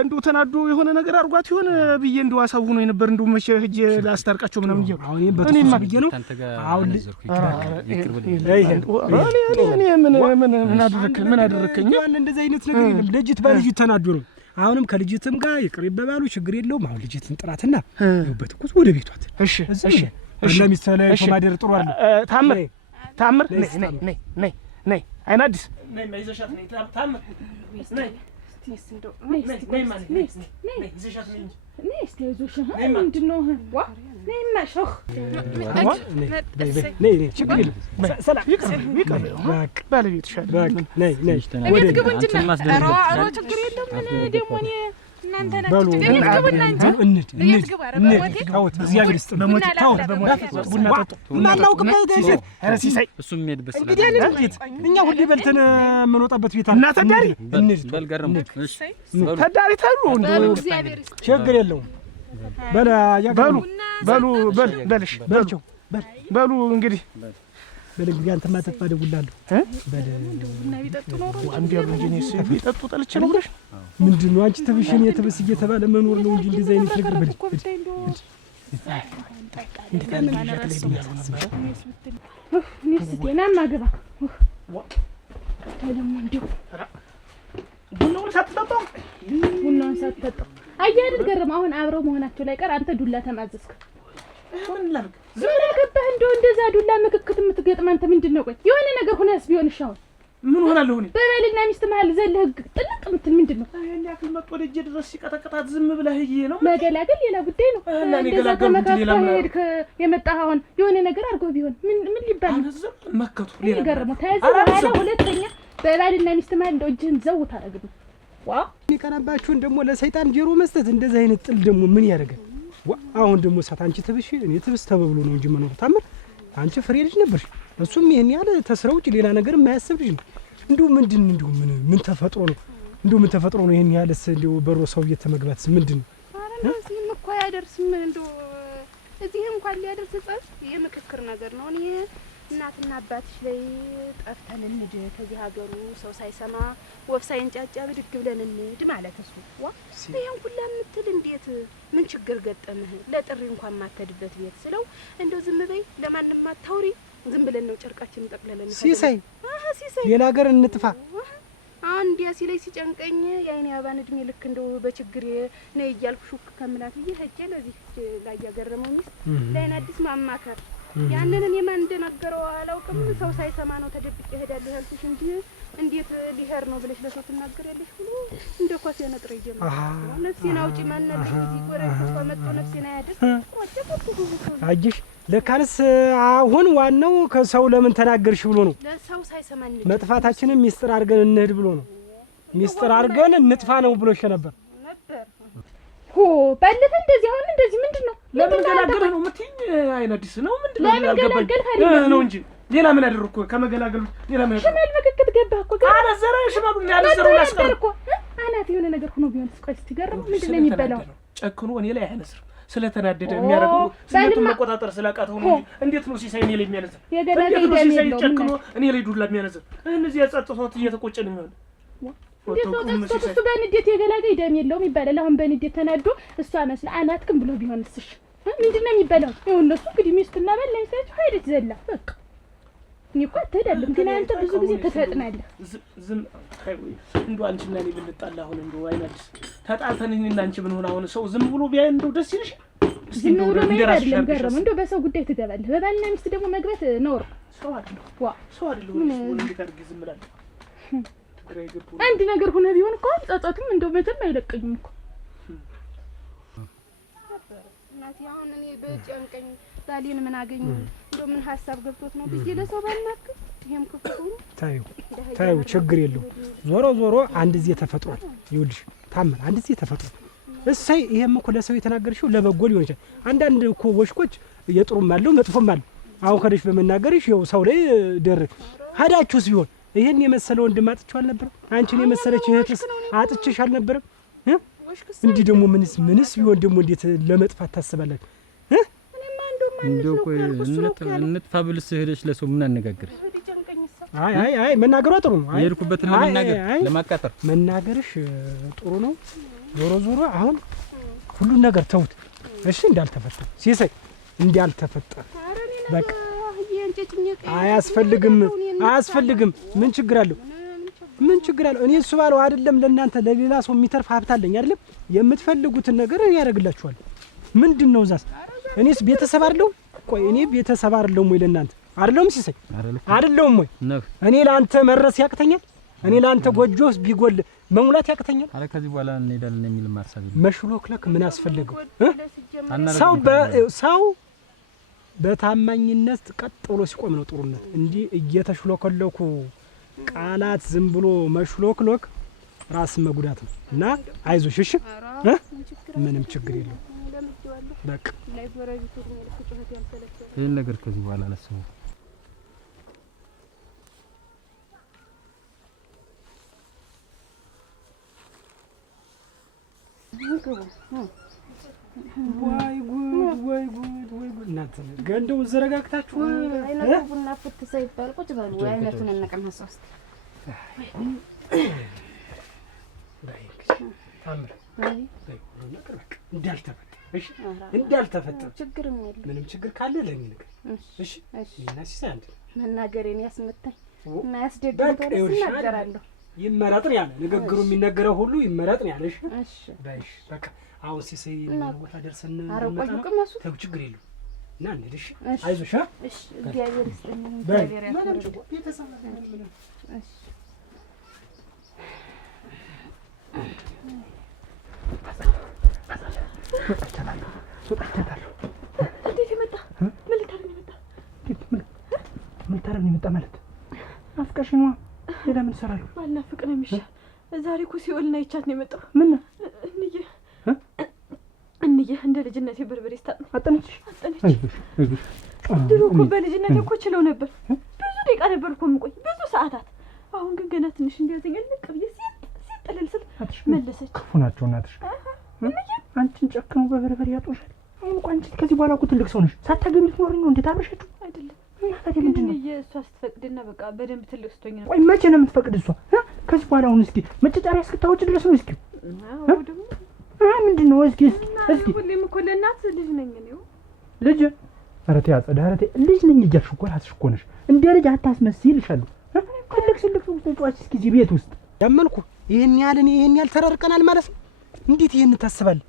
እንደው ተናዶ የሆነ ነገር አድርጓት ይሆን ብዬ እንደው ሀሳብ ሆኖ የነበር እንደው መቼ ሂጅ ላስታርቃቸው ምናምን ይየው አሁን በተሰማ ብዬ ነው አሁን እኔ ምን አደረከኝ ያን እንደዚህ አይነት ነገር የለም። ልጅት በልጅት ተናዶ ነው። አሁንም ከልጅትም ጋር ይቅር ይበባሉ ችግር የለውም። አሁን ልጅትን ጥራትና ይውበት እኮ ወደ ቤቷት እሺ ለሚስተላ ማደር ጥሩ አይደል? ታምር ነይ አይናዲስ ነይ ይዘሻት ነይ ታምር ነይ እኛ ሁሌ በልተን የምንወጣበት ቤት እና ተዳሪ ተሉ ችግር የለውም። በሉ እንግዲህ አንተ ማተፋ ደውላለሁ አንድ ያሉ እንጂ ነስ ቢጠጡ ጠልቼ ነው ብለሽ ምንድነው አንቺ ትብሽን የትብስ እየተባለ መኖር ነው እንጂ እንደዚህ አይነት ነገር በል ቡናውን ሳትጠጣው አያድር ገረም አሁን አብረው መሆናቸው ላይ ቀር አንተ ዱላ ተማዘዝክ። ምን ላድርግ? ዝም ገባህ እንደው እንደዛ ዱላ ምክክት የምትገጥም አንተ ምንድነው? ቆይ የሆነ ነገር ሆነስ ቢሆንሽ አሁን ምን ሆናለሁ? እኔ በባልና ሚስት መሀል ዘለህ ጥልቅ ምትል ምንድነው? አያኛ ያክል መጥቶ ወደ እጄ ድረስ ሲቀጠቅጣት ዝም ብለህ ይሄ ነው መገላገል ሌላ ጉዳይ ነው። እንደዛ ተመካክረህ ሄድክ የመጣህ አሁን የሆነ ነገር አድርጎ ቢሆን ምን ሊባል ነው? መከቱ ሌላ ገረመው ተያዘ በኋላ ሁለተኛ በባልና ሚስት መሀል እንደው እጅህን ዘው ታረግዱ ዋው የሚቀናባችሁን ደግሞ ለሰይጣን ጆሮ መስጠት እንደዚህ አይነት ጥል ደግሞ ምን ያደርጋል? አሁን ደግሞ ሳት አንቺ ትብሽ እኔ ትብስ ተበብሎ ነው እንጂ መኖር ታምር አንቺ ፍሬ ልጅ ነበርሽ። እሱም ይሄን ያለ ተስረው ውጭ ሌላ ነገር የማያስብ ልጅ ነው። እንደው ምን ተፈጥሮ ነው ይሄን ያለስ እንደው በሮ ሰው እየተመግባትስ ምንድነው? አረ እዚህም እኮ ያደርስም እንደው እዚህ እንኳን ሊያደርስ ጸጥ የምክክር ነገር ነው። እኔ እናትና አባትሽ ላይ ጠፍተን እንድ ከዚህ ሀገሩ ሰው ሳይሰማ ወፍ ሳይንጫጫ ብድግ ብለን እንድ ማለት እሱ ይሄን ሁላ የምትል እንዴት ምን ችግር ገጠመህ? ለጥሪ እንኳን ማከድበት ቤት ስለው እንደው ዝም በይ ለማንም አታውሪ ዝም ብለን ነው ጨርቃችንን ጠቅለለን ሲሳይ ሌላ ሀገር እንጥፋ አንድ ያሲላይ ሲጨንቀኝ የአይኔ አባን እድሜ ልክ እንደው በችግር ነው እያልኩ ሹክ ከምላት ይሄ ሄጄ ለዚህ ላይ ያገረመው ሚስት ለአይን አዲስ ማማከር ያንን እኔ ማን እንደነገረው አላውቅም። ሰው ሳይሰማ ነው ተደብቄ እሄዳለሁ ያልኩሽ እንጂ እንዴት ሊሄር ነው ብለሽ ለሰው ትናገሪያለሽ ብሎ እንደ ኳስ ያነጥረ ይጀምራል። ነፍሴን አውጪ ማነው እዚህ ጎረቤት ሰው መጥቶ ነፍሴን አያድርስ አጅሽ ለካንስ አሁን ዋናው ከሰው ለምን ተናገርሽ ብሎ ነው። ለሰው ሳይሰማ መጥፋታችንን ሚስጥር አድርገን እንሄድ ብሎ ነው። ሚስጥር አድርገን እንጥፋ ነው ብሎሽ ነበር። ባለፈ እንደዚህ አሁን እንደዚህ ምንድነው? ለምን ገላገል ነው የምትይኝ? አይናዲስ ነው ምንድነው? ነው እንጂ ሌላ ምን አደረኩ? ከመገላገሉ ሌላ ምን ሽመል መከከት ገባህ እኮ ጋር አነዘረ ሽመሉን ያነዘረው ያስቀር እኮ አናት የሆነ ነገር ሆኖ ቢሆን እስቆይ ሲገርም ምንድነው የሚበላው? ጨክኖ እኔ ላይ ያነዝር ስለተናደደ የሚያረጋው ስሜቱን መቆጣጠር ስላቃተው ነው እንጂ እንዴት ነው ሲሳይ እኔ ላይ የሚያነዝር? እንዴት ነው ሲሳይ ጨክኖ እኔ ላይ ዱላ የሚያነዝር? እነዚህ ያጻጽቶት እየተቆጨ ነው የሚሆነው። እሱ በንዴት የገላገይ ደም የለውም ይባላል። አሁን በንዴት ተናዶ እሷ መስላ አናትክም ብሎ ቢሆንስ ምንድነው የሚበላው? ይኸው እነሱ እንግዲህ ሚስትና በላይ ሳይች ሄደች ዘላ በቃ እኔ እኮ አትሄዳለሁ ግን አንተ ብዙ ጊዜ ትፈጥናለህ። ዝም እንደው አንቺና እኔ ብንጣላ አሁን እንደው አይናድስ ተጣልተን እኔና አንቺ ምን ሆነ አሁን ሰው ዝም ብሎ ቢያይ እንደው ደስ ይልሽ? ዝም ብሎ እንደራስሽ ገረም እንደው በሰው ጉዳይ ትገባለህ። በባልና ሚስት ደግሞ መግባት ነውር ሰው አይደለም ምን እንዲቀርግ ዝም ብላለህ? አንድ ነገር ሆነ ቢሆን እኮ ጸጸቱም እንደው መቼም አይለቀኝም እኮ እናቴ። አሁን እኔ በጨንቀኝ ባሌን ምን አገኘ እንደው ምን ሐሳብ ገብቶት ነው ብዬ ለሰው ባልናገር ይሄም ክፉ ነው። ታዩ ችግር የለው። ዞሮ አንድ ጊዜ ተፈጥሯል። ይኸውልሽ ታመን አንድ ጊዜ ተፈጥሯል። እሰይ ይሄም እኮ ለሰው የተናገርሽው ለበጎ ሊሆን ይችላል። አንዳንድ እኮ ወሽቆች የጥሩም አለው መጥፎም አለው። አሁን ከደሽ በመናገርሽ ይኸው ሰው ላይ ደረግ ሀዳችሁስ ቢሆን ይሄን የመሰለ ወንድም አጥቼው አልነበረም? አንቺን የመሰለች እህትስ አጥቼሽ አልነበረም? እንዲህ ደግሞ ምንስ ቢሆን ደግሞ እንዴት ለመጥፋት ታስባላችሁ? እንደው ቆይ እንጥፋ ብልስ ሄደሽ ለሰው ምን አነጋግርሽ? አይ መናገሯ ጥሩ ነው። የሄድኩበትን ለማቃጠር መናገርሽ ጥሩ ነው። ዞሮ አሁን ሁሉን ነገር ተውት እሺ። እንዳልተፈጠረ ሲሳይ እንዳልተፈጠረ በቃ አያስፈልግም። ምን ችግር አለው? እኔ እሱ ባለው አይደለም ለእናንተ ለሌላ ሰው የሚተርፍ ሀብት አለኝ አይደለም? የምትፈልጉትን ነገር እኔ ያደርግላችኋለሁ። ምንድነው ዛስ? እኔስ ቤተሰብ አይደለሁም? ቆይ እኔ ቤተሰብ አይደለሁም ወይ ለእናንተ? አይደለሁም ሲሳይ? አይደለሁም ወይ? እኔ ለአንተ መረስ ያቅተኛል? እኔ ለአንተ ጎጆስ ቢጎል መሙላት ያቅተኛል? አረ ከዚህ በኋላ እንሄዳለን የሚል ማሳብ መሽሎክለክ ምን አስፈልገው? ሰው በታማኝነት ቀጥ ብሎ ሲቆም ነው ጥሩነት። እንዲህ እየተሽሎከለኩ ቃላት ዝም ብሎ መሽሎክሎክ ራስ መጉዳት ነው። እና አይዞሽ እሺ፣ ምንም ችግር የለው። በቃ ይሄን ነገር ከዚህ በኋላ አላስበው። ወይ ጉድ እናንተ ገንደው ዘረጋግታችሁ አይነቱ ቡና ፍት ሳይባል ቁጭ በሉ። አይነቱን እንቀመስ ውስጥ ታምር እንዳልተፈጠረ ችግርም የለም። ምንም ችግር ካለ ለኔ ነገር እሺ። እና ሲሳይ አንተ መናገሬን ያስመታኝ እና ያስደግም ተናገራለሁ። ይመረጥ ነው ያለ ንግግሩ የሚነገረው ሁሉ ይመረጥ ነው ያለሽ። እሺ ባይሽ በቃ አሁን ሲሳይ ቦታ ደርሰን አረቆይቁመሱ ተው ችግር የለም። እና እንሂድ። አይዞሽ። እሺ እግዚአብሔር ይስጥልኝ። እግዚአብሔር ያክብርልኝ። እሺ እንዴት የመጣ ምን ልታረግ ነው የመጣ? ምን ልታረግ ነው የመጣ ማለት አፍቃሽ ነው። ሌላ ምን ሰራለሁ? ባልናፍቅ ነው የሚሻል። ዛሬ እኮ ሲኦልና ይቻት ነው የመጣው። ምን እንዬ እንደ ልጅነቴ በርበሬ ስታጥና አጠነችሽ? ድሮ እኮ በልጅነቴ እኮ ችለው ነበር። ብዙ ደቂቃ ነበር እኮ የምቆይ ብዙ ሰዓታት። አሁን ግን ገና ትንሽ እንዲያዘኝ ልቅ ብዬ ሲጥልል ስል መለሰች። ክፉ ናቸው እናትሽ። አንቺን ጨክነው በበርበሬ ያጦሻል። አሁን እኮ አንቺ ከዚህ በኋላ እኮ ትልቅ ሰው ነሽ። ሳታገቢ ልትኖሪ ነው እንዴት አብረሻችሁ? አይደለም ታዲያ ምንድን ነው? እሷ ስትፈቅድና በቃ በደንብ ትልቅ ስትሆኝ ነው። ቆይ መቼ ነው የምትፈቅድ እሷ? ከዚህ በኋላ አሁን እስኪ መጨጫሪያ እስክታወጪ ድረስ ነው እስኪ? አዎ ደግሞ ምንድን ነው? እስኪ ሁሌም እኮ ለእናት ልጅ ነኝ ነው ልጅ። ኧረ ተይ አጸዳ፣ ኧረ ተይ ልጅ ነኝ እያልሽ እኮ እራስሽ እኮ ነሽ። እንደ ልጅ አታስመስይ ይልሻለሁ። ትልቅ ተጫዋች እስኪ እዚህ ቤት ውስጥ ያመንኩ ይሄን ያህል ተራርቀናል ማለት ነው። እንዴት ይሄን ታስባለህ?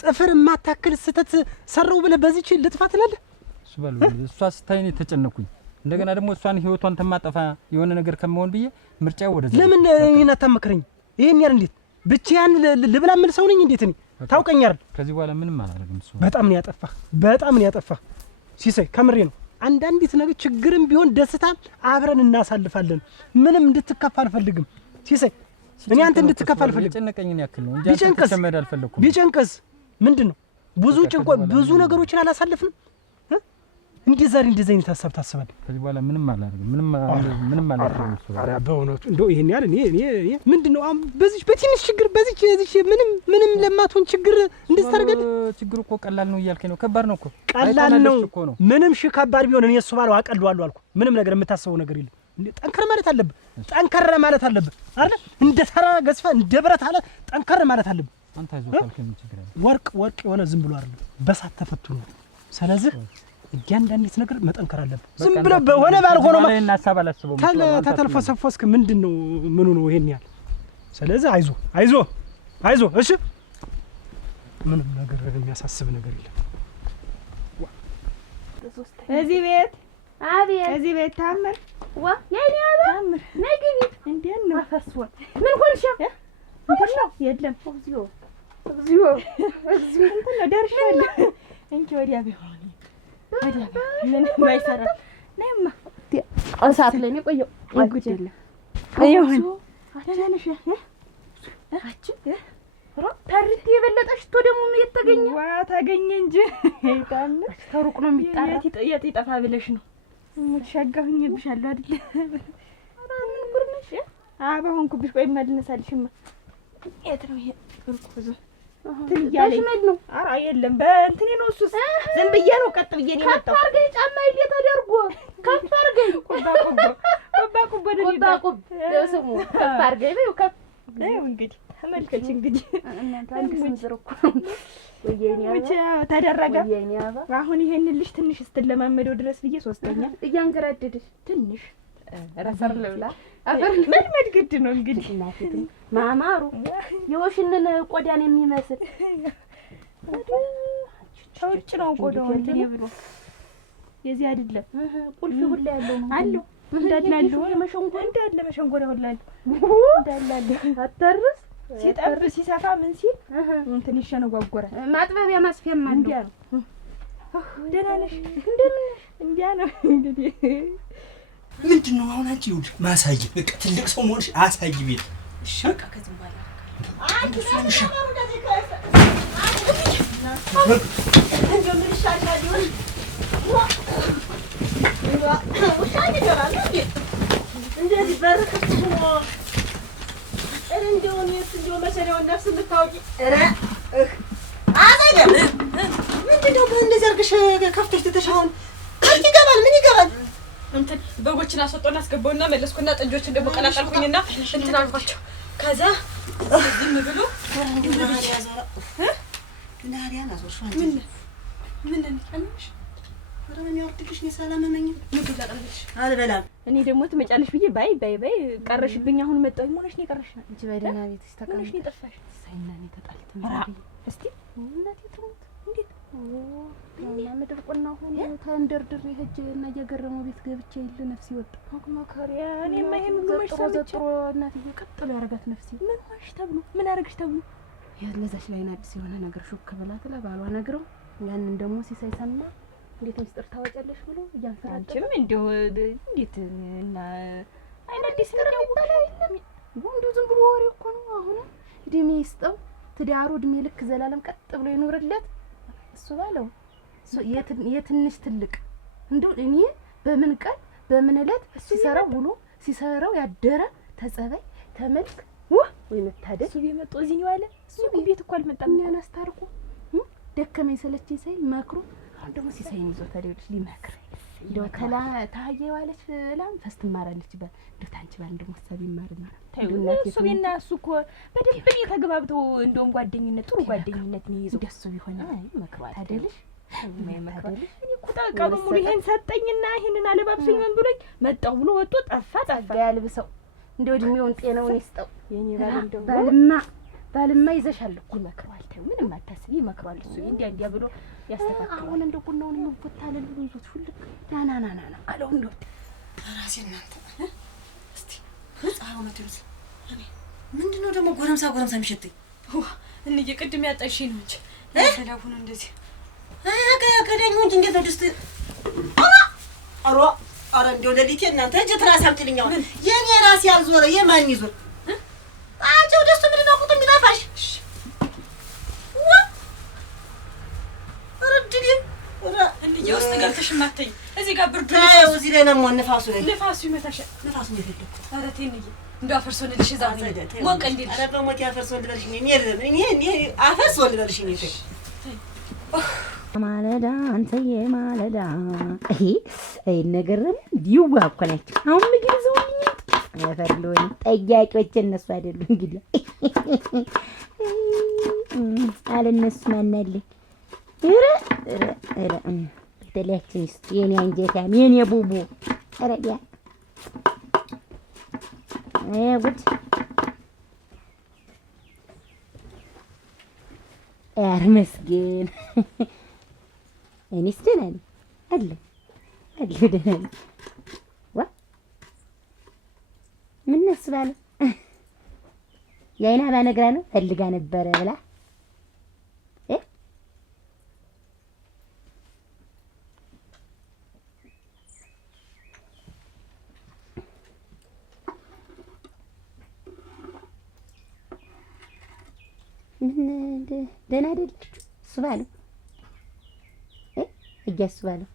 ጥፍር የማታክል ስህተት ሰራው ብለህ በዚህች ልጥፋ ትላለህ? እሱ ባሉ እሷ ስታይ እኔ ተጨነኩኝ። እንደገና ደግሞ እሷን ህይወቷን ተማጠፋ የሆነ ነገር ከመሆን ብዬ ምርጫው ወደዛ። ለምን እኔን አታመክረኝ? ይሄን ያህል እንዴት ብቻዬን ልብላ ምን ሰው ነኝ? እንዴት እኔ ታውቀኛል። ከዚህ በኋላ ምንም አላደርግም። እሱ በጣም ነው ያጠፋህ ሲሳይ፣ ከምሬ ነው። አንዳንዲት ነገር ችግርም ቢሆን ደስታ አብረን እናሳልፋለን። ምንም እንድትከፋ አልፈልግም ሲሳይ። እኔ አንተ እንድትከፋ አልፈልግም። የጨነቀኝን ያክል ነው እንጂ አንተ ተሰመድ አልፈልኩም። ቢጨንቀስ ምንድነው? ብዙ ነገሮችን አላሳልፍንም። እንዴት ዛሬ እንደዚህ አይነት ሀሳብ ታስባለህ? ከዚህ በኋላ ምንም አላደርግም። ምንም አላደርግም። ኧረ በእውነቱ እንደው ይሄን ያህል እኔ ምንድነው አሁን በዚህ በትንሽ ችግር በዚህ ምንም ለማትሆን ችግር እንደዚህ ታደርጋለህ? ችግሩ እኮ ቀላል ነው እያልከኝ ነው? ከባድ ነው እኮ። ቀላል ነው ምንም ከባድ ቢሆን እኔ እሱ ባለው አቀለዋለሁ አልኩ። ምንም ነገር የምታስበው ነገር የለም። ጠንከር ማለት አለብህ አይደል? እንደ ተራ ገዝፈህ እንደ ብረት አለ ጠንከር ማለት አለብህ። አንተ አይዞህ ካልከኝ ምን ችግር አለ? ወርቅ የሆነ ዝም ብሎ አይደለም በሳት ተፈትኖ ነው። ስለዚህ እያንዳንዲት ነገር መጠንከር አለብህ። ዝም ብለህ በሆነ ባልሆነው እና ሐሳብ አላስበውም። ተተልፈሰፈስክ ምንድነው? ምኑ ነው ይሄን ያህል? ስለዚህ አይዞህ እሺ። ምንም ነገር የሚያሳስብ ነገር የለም። እዚህ ቤት አቤት፣ እዚህ ቤት ታምር የኔ ታምር ነግቢ እንዴት ነው? አፈስወ ምን ሆንሽ? እንትን ነው የለም። እግዚኦ እንትን ነው ደርሻለሁ። እንኪ ወዲያ ቢሆን ምንም አይሰራ። ነይማ እሳት ላይ ነው የቆየው። ጉድ የለም አይሆን አታነሽ ታሪክ የበለጠሽ ቶ ደግሞ የት ተገኘ? ታገኘ እንጂ ታምር ተሩቅ ነው የሚጣራ። የት ይጠፋ ብለሽ ነው? ሸጋሁኝብሻለሁ አይደል? ኧረ አባሆንኩብሽ። ቆይ መልነሳልሽማ። የት ነው ይሄ እርኩዙ? ትልያለሽ ነው? ኧረ የለም በእንትኔ ነው እሱስ። ዝም ብዬ ነው ቀጥ ብዬ ነው የመጣው። ከፍ አድርገኝ ጫማ ይሌ ተደርጎ ከፍ አድርገኝ። ቆባቁቦ ስሙ ከፍ አድርገኝ በይው። ከፍ በይው እንግዲህ ተመልከች እንግዲህ እናንተ አንድ ስንዝር እኮ ወየኔ ብቻ ተደረገ። አሁን ይሄን ልጅ ትንሽ ስትለማመደው ድረስ ብዬ ሶስተኛ እያንገራደድሽ ትንሽ ረሰር ልብላ አፈር መልመድ ግድ ነው እንግዲህ። እናቴ ማማሩ የወሽንን ቆዳን የሚመስል ተውጭ ነው ቆዳው እንትን ይብሎ የዚህ አይደለም ቁልፍ ሁላ ያለው ነው አለው እንዳላለው የመሸንጎ እንዳለ መሸንጎ ነው ሁላ እንዳላለ አተርስ ሲጠብ ሲሰፋ ምን ሲል እንትን ይሸነጓጎራል። ማጥበቢያ ማስፊያም አለው። እንዲያ ነው። ደህና ነሽ? እንደምን ነሽ? እንዲያ ነው እንግዲህ። ምንድን ነው አሁን አንቺ ይኸውልሽ ማሳጅ በቃ ትልቅ ሰው መሆንሽ አሳጅ ቤት እሺ። በቃ ከዚህ በኋላ አንቺ ስለምሽ እንደዚህ በርከት ነው እንደው እኔስ እንደው መሰሪያውን ነፍስ የምታውቂ አዘገም ምንድነው እንደዚህ አድርገሽ ከፍተሽ ትተሻውን ይገባል። ምን ይገባል? እንትን በጎችን አስወጣውና አስገባውና መለስኩና ጥንጆችን ደግሞ ቀላቀልኩኝና እንትን አልኳቸው። ከዛ ዝም ብሎ አልበላም እኔ ደግሞ ትመጫለሽ ብዬ ባይ ቀረሽብኝ። አሁን መጣሁ ሆነሽ ነው የቀረሽ እንጂ በደህና ቤትሽ ተቀምጠሽ ነው የጠፋሽ። ሳይና እኔ ተጣልተን እስቲ እናቴ ትሞት እንዴት እና መደርቆና ሆኖ ተንደርድሬ ሄጄ እና እየገረመው ቤት ገብቼ ይል ነፍሴ ወጣ። መከሪያ እኔማ ይሄን ሁሉ ዘጥሮ እናትዬ ቀጥሎ ያረጋት ነፍሴ። ምን ሆንሽ ተብሎ ምን አረግሽ ተብሎ ያለዛች ላይ አዲስ የሆነ ነገር ሹክ ብላት ለባሏ ነግረው ያንን ደግሞ ሲሳይ ሰማ እንዴት ምስጥር ታወጫለሽ ብሎ እያንፈራጨንም እንደው እንዴት እና አይነዲስ ነው ይባላል። ወንዱ ዝም ብሎ ወሬ እኮ ነው። አሁን እድሜ ይስጠው ትዳሩ እድሜ ልክ ዘላለም ቀጥ ብሎ ይኖርለት እሱ ባለው የትንሽ ትልቅ እንደው እኔ በምን ቀን በምን ዕለት ሲሰራው ውሎ ሲሰራው ያደረ ተጸባይ ተመልክ ወይ መታደል እሱ ቢመጣ እዚህ ነው አለ። እሱ ቤት እኮ አልመጣም። ምን አስታርቁ ደከመኝ ሰለቸኝ ሳይ መክሮ አሁን ደግሞ ሲሳይን ይዞ ታዲያለሽ ሊመክር እንደው ከላ ታየ ዋለች ላም ፈስት ማራለች ባል እንደው ታንቺ ባል እንደው ሐሳብ ይማርና ታዩና እሱ ቢና እሱ እኮ በደንብ ተግባብተው እንደውም ጓደኝነት ጥሩ ጓደኝነት ነው ይዞ ደስ ቢሆን መክሯል ታደልሽ እኔ እኮ ቀኑ ሙሉ ይሄን ሰጠኝና ይሄንን አለባብሰኝ ምን ብሎኝ መጣው ብሎ ወጥቶ ጠፋ ያልብሰው እንደው እድሜውን ጤናውን ይስጠው የኔ ባል እንደው ባልማ ይዘሻል እኮ ይመክሯል። ታዩ ምንም አታስቢ ይመክሯል። እሱ እንዲያ ብሎ ያስተካክላል። አሁን እንደው ቁናውን ይወጣላል ብሎ ይዞት ሁሉ ና አለው እንደው ራሴ እናንተ እስቲ ህፃው ነው ትሩስ ምንድነው ደግሞ ጎረምሳ የሚሸተኝ እንዴ ቅድም ያጣሽኝ ነው እንጂ ሰላሁን እንደዚህ ከዳኝ እንጂ እንዴት ነው ድስት አረ እንደው ለሊቴ እናንተ እጅ ትራስ አምጪልኛው የኔ ራስ ያልዞረ የማን ይዞር አጆ ደስ ምንድነው ቁጥ የሚጣፋሽ እንዴ ውስጥ ገብተሽ ማተኝ እዚህ ጋር ብርዱ ነው እዚህ ላይ ነው ንፋሱ ይመታሻል። ንፋሱ ይፈልኩ አረ ተይኝ እንደው አፈርሶልሽ እዛው ሞቅ እንዴ አረ በሞት ያፈርሶልሽ እኔ አፈርሶልሽ እኔ ማለዳ አንተዬ ማለዳ አይ ነገርም ዲዋ እኮ ናቸው። አሁን ምግብ ዘውኝ ያፈርሉኝ ጠያቂዎች እነሱ አይደሉ እንግዲህ አለነሱ ማናለ በተለያችን እስቲ የኔ አንጀታም የኔ ቡቡ አረዲያ ጉድ መስገን እኔስ ደህና ነኝ አለ ደህና ነኝ። ምን ነስባለ የአይና ባነግራ ነው ፈልጋ ነበረ ብላ ምን ደህና አይደለች እሱ ባለው እሱ ባለው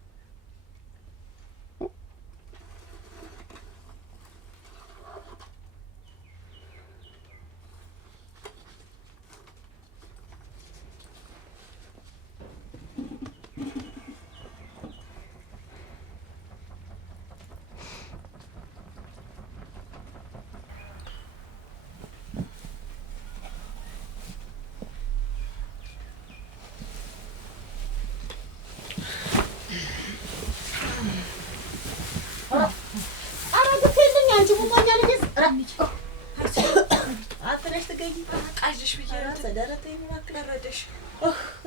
አትገኝ ቃልሽ ብዬ ተደረተ ይማክለረደሽ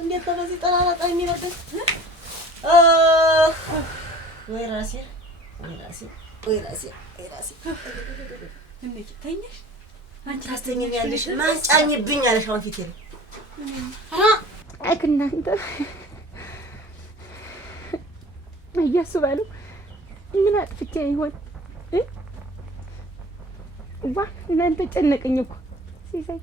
እንዴት ነው በዚህ ጠራራጣ የሚመጣው? ወይ ራሴ እንዴ ተኝሽ አንቺ ታስተኛኛለሽ ማን ጫኝብኝ አለሽ አሁን ፊቴ ላይ እናንተ እያስባሉ ምን አጥፍቼ ይሆን ዋ እናንተ ጨነቀኝ እኮ ሲሳይ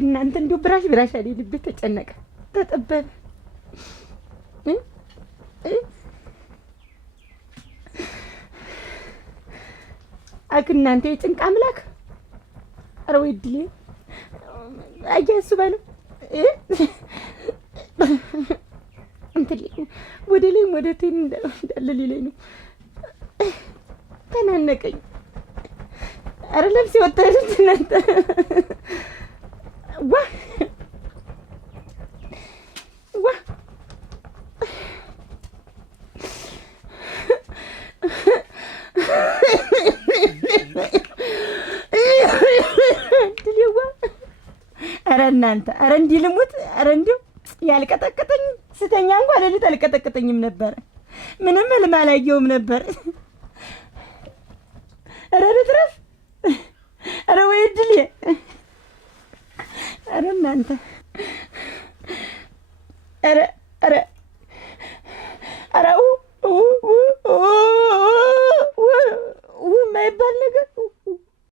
እናንተ እንዲሁ ብራሽ አይደል ልቤ ተጨነቀ ተጠበበ እናንተ የጭንቅ አምላክ ኧረ ወይ ድሌ አያስባሉ እንትን ወደ ላይ ወደ ቴን እንዳለ ሊለኝ ነው ተናነቀኝ ኧረ ለብሴ ወጣች እናንተ ዋ ድሌዋ ኧረ እናንተ ኧረ እንዲህ ልሙት ኧረ እንዲሁ ያልቀጠቀጠኝ ስተኛ እንኳን ሌሊት አልቀጠቀጠኝም ነበር ምንም ህልም አላየሁም ነበር ኧረ ልትረፍ ኧረ ወይ ድሌ ኧረ እናንተ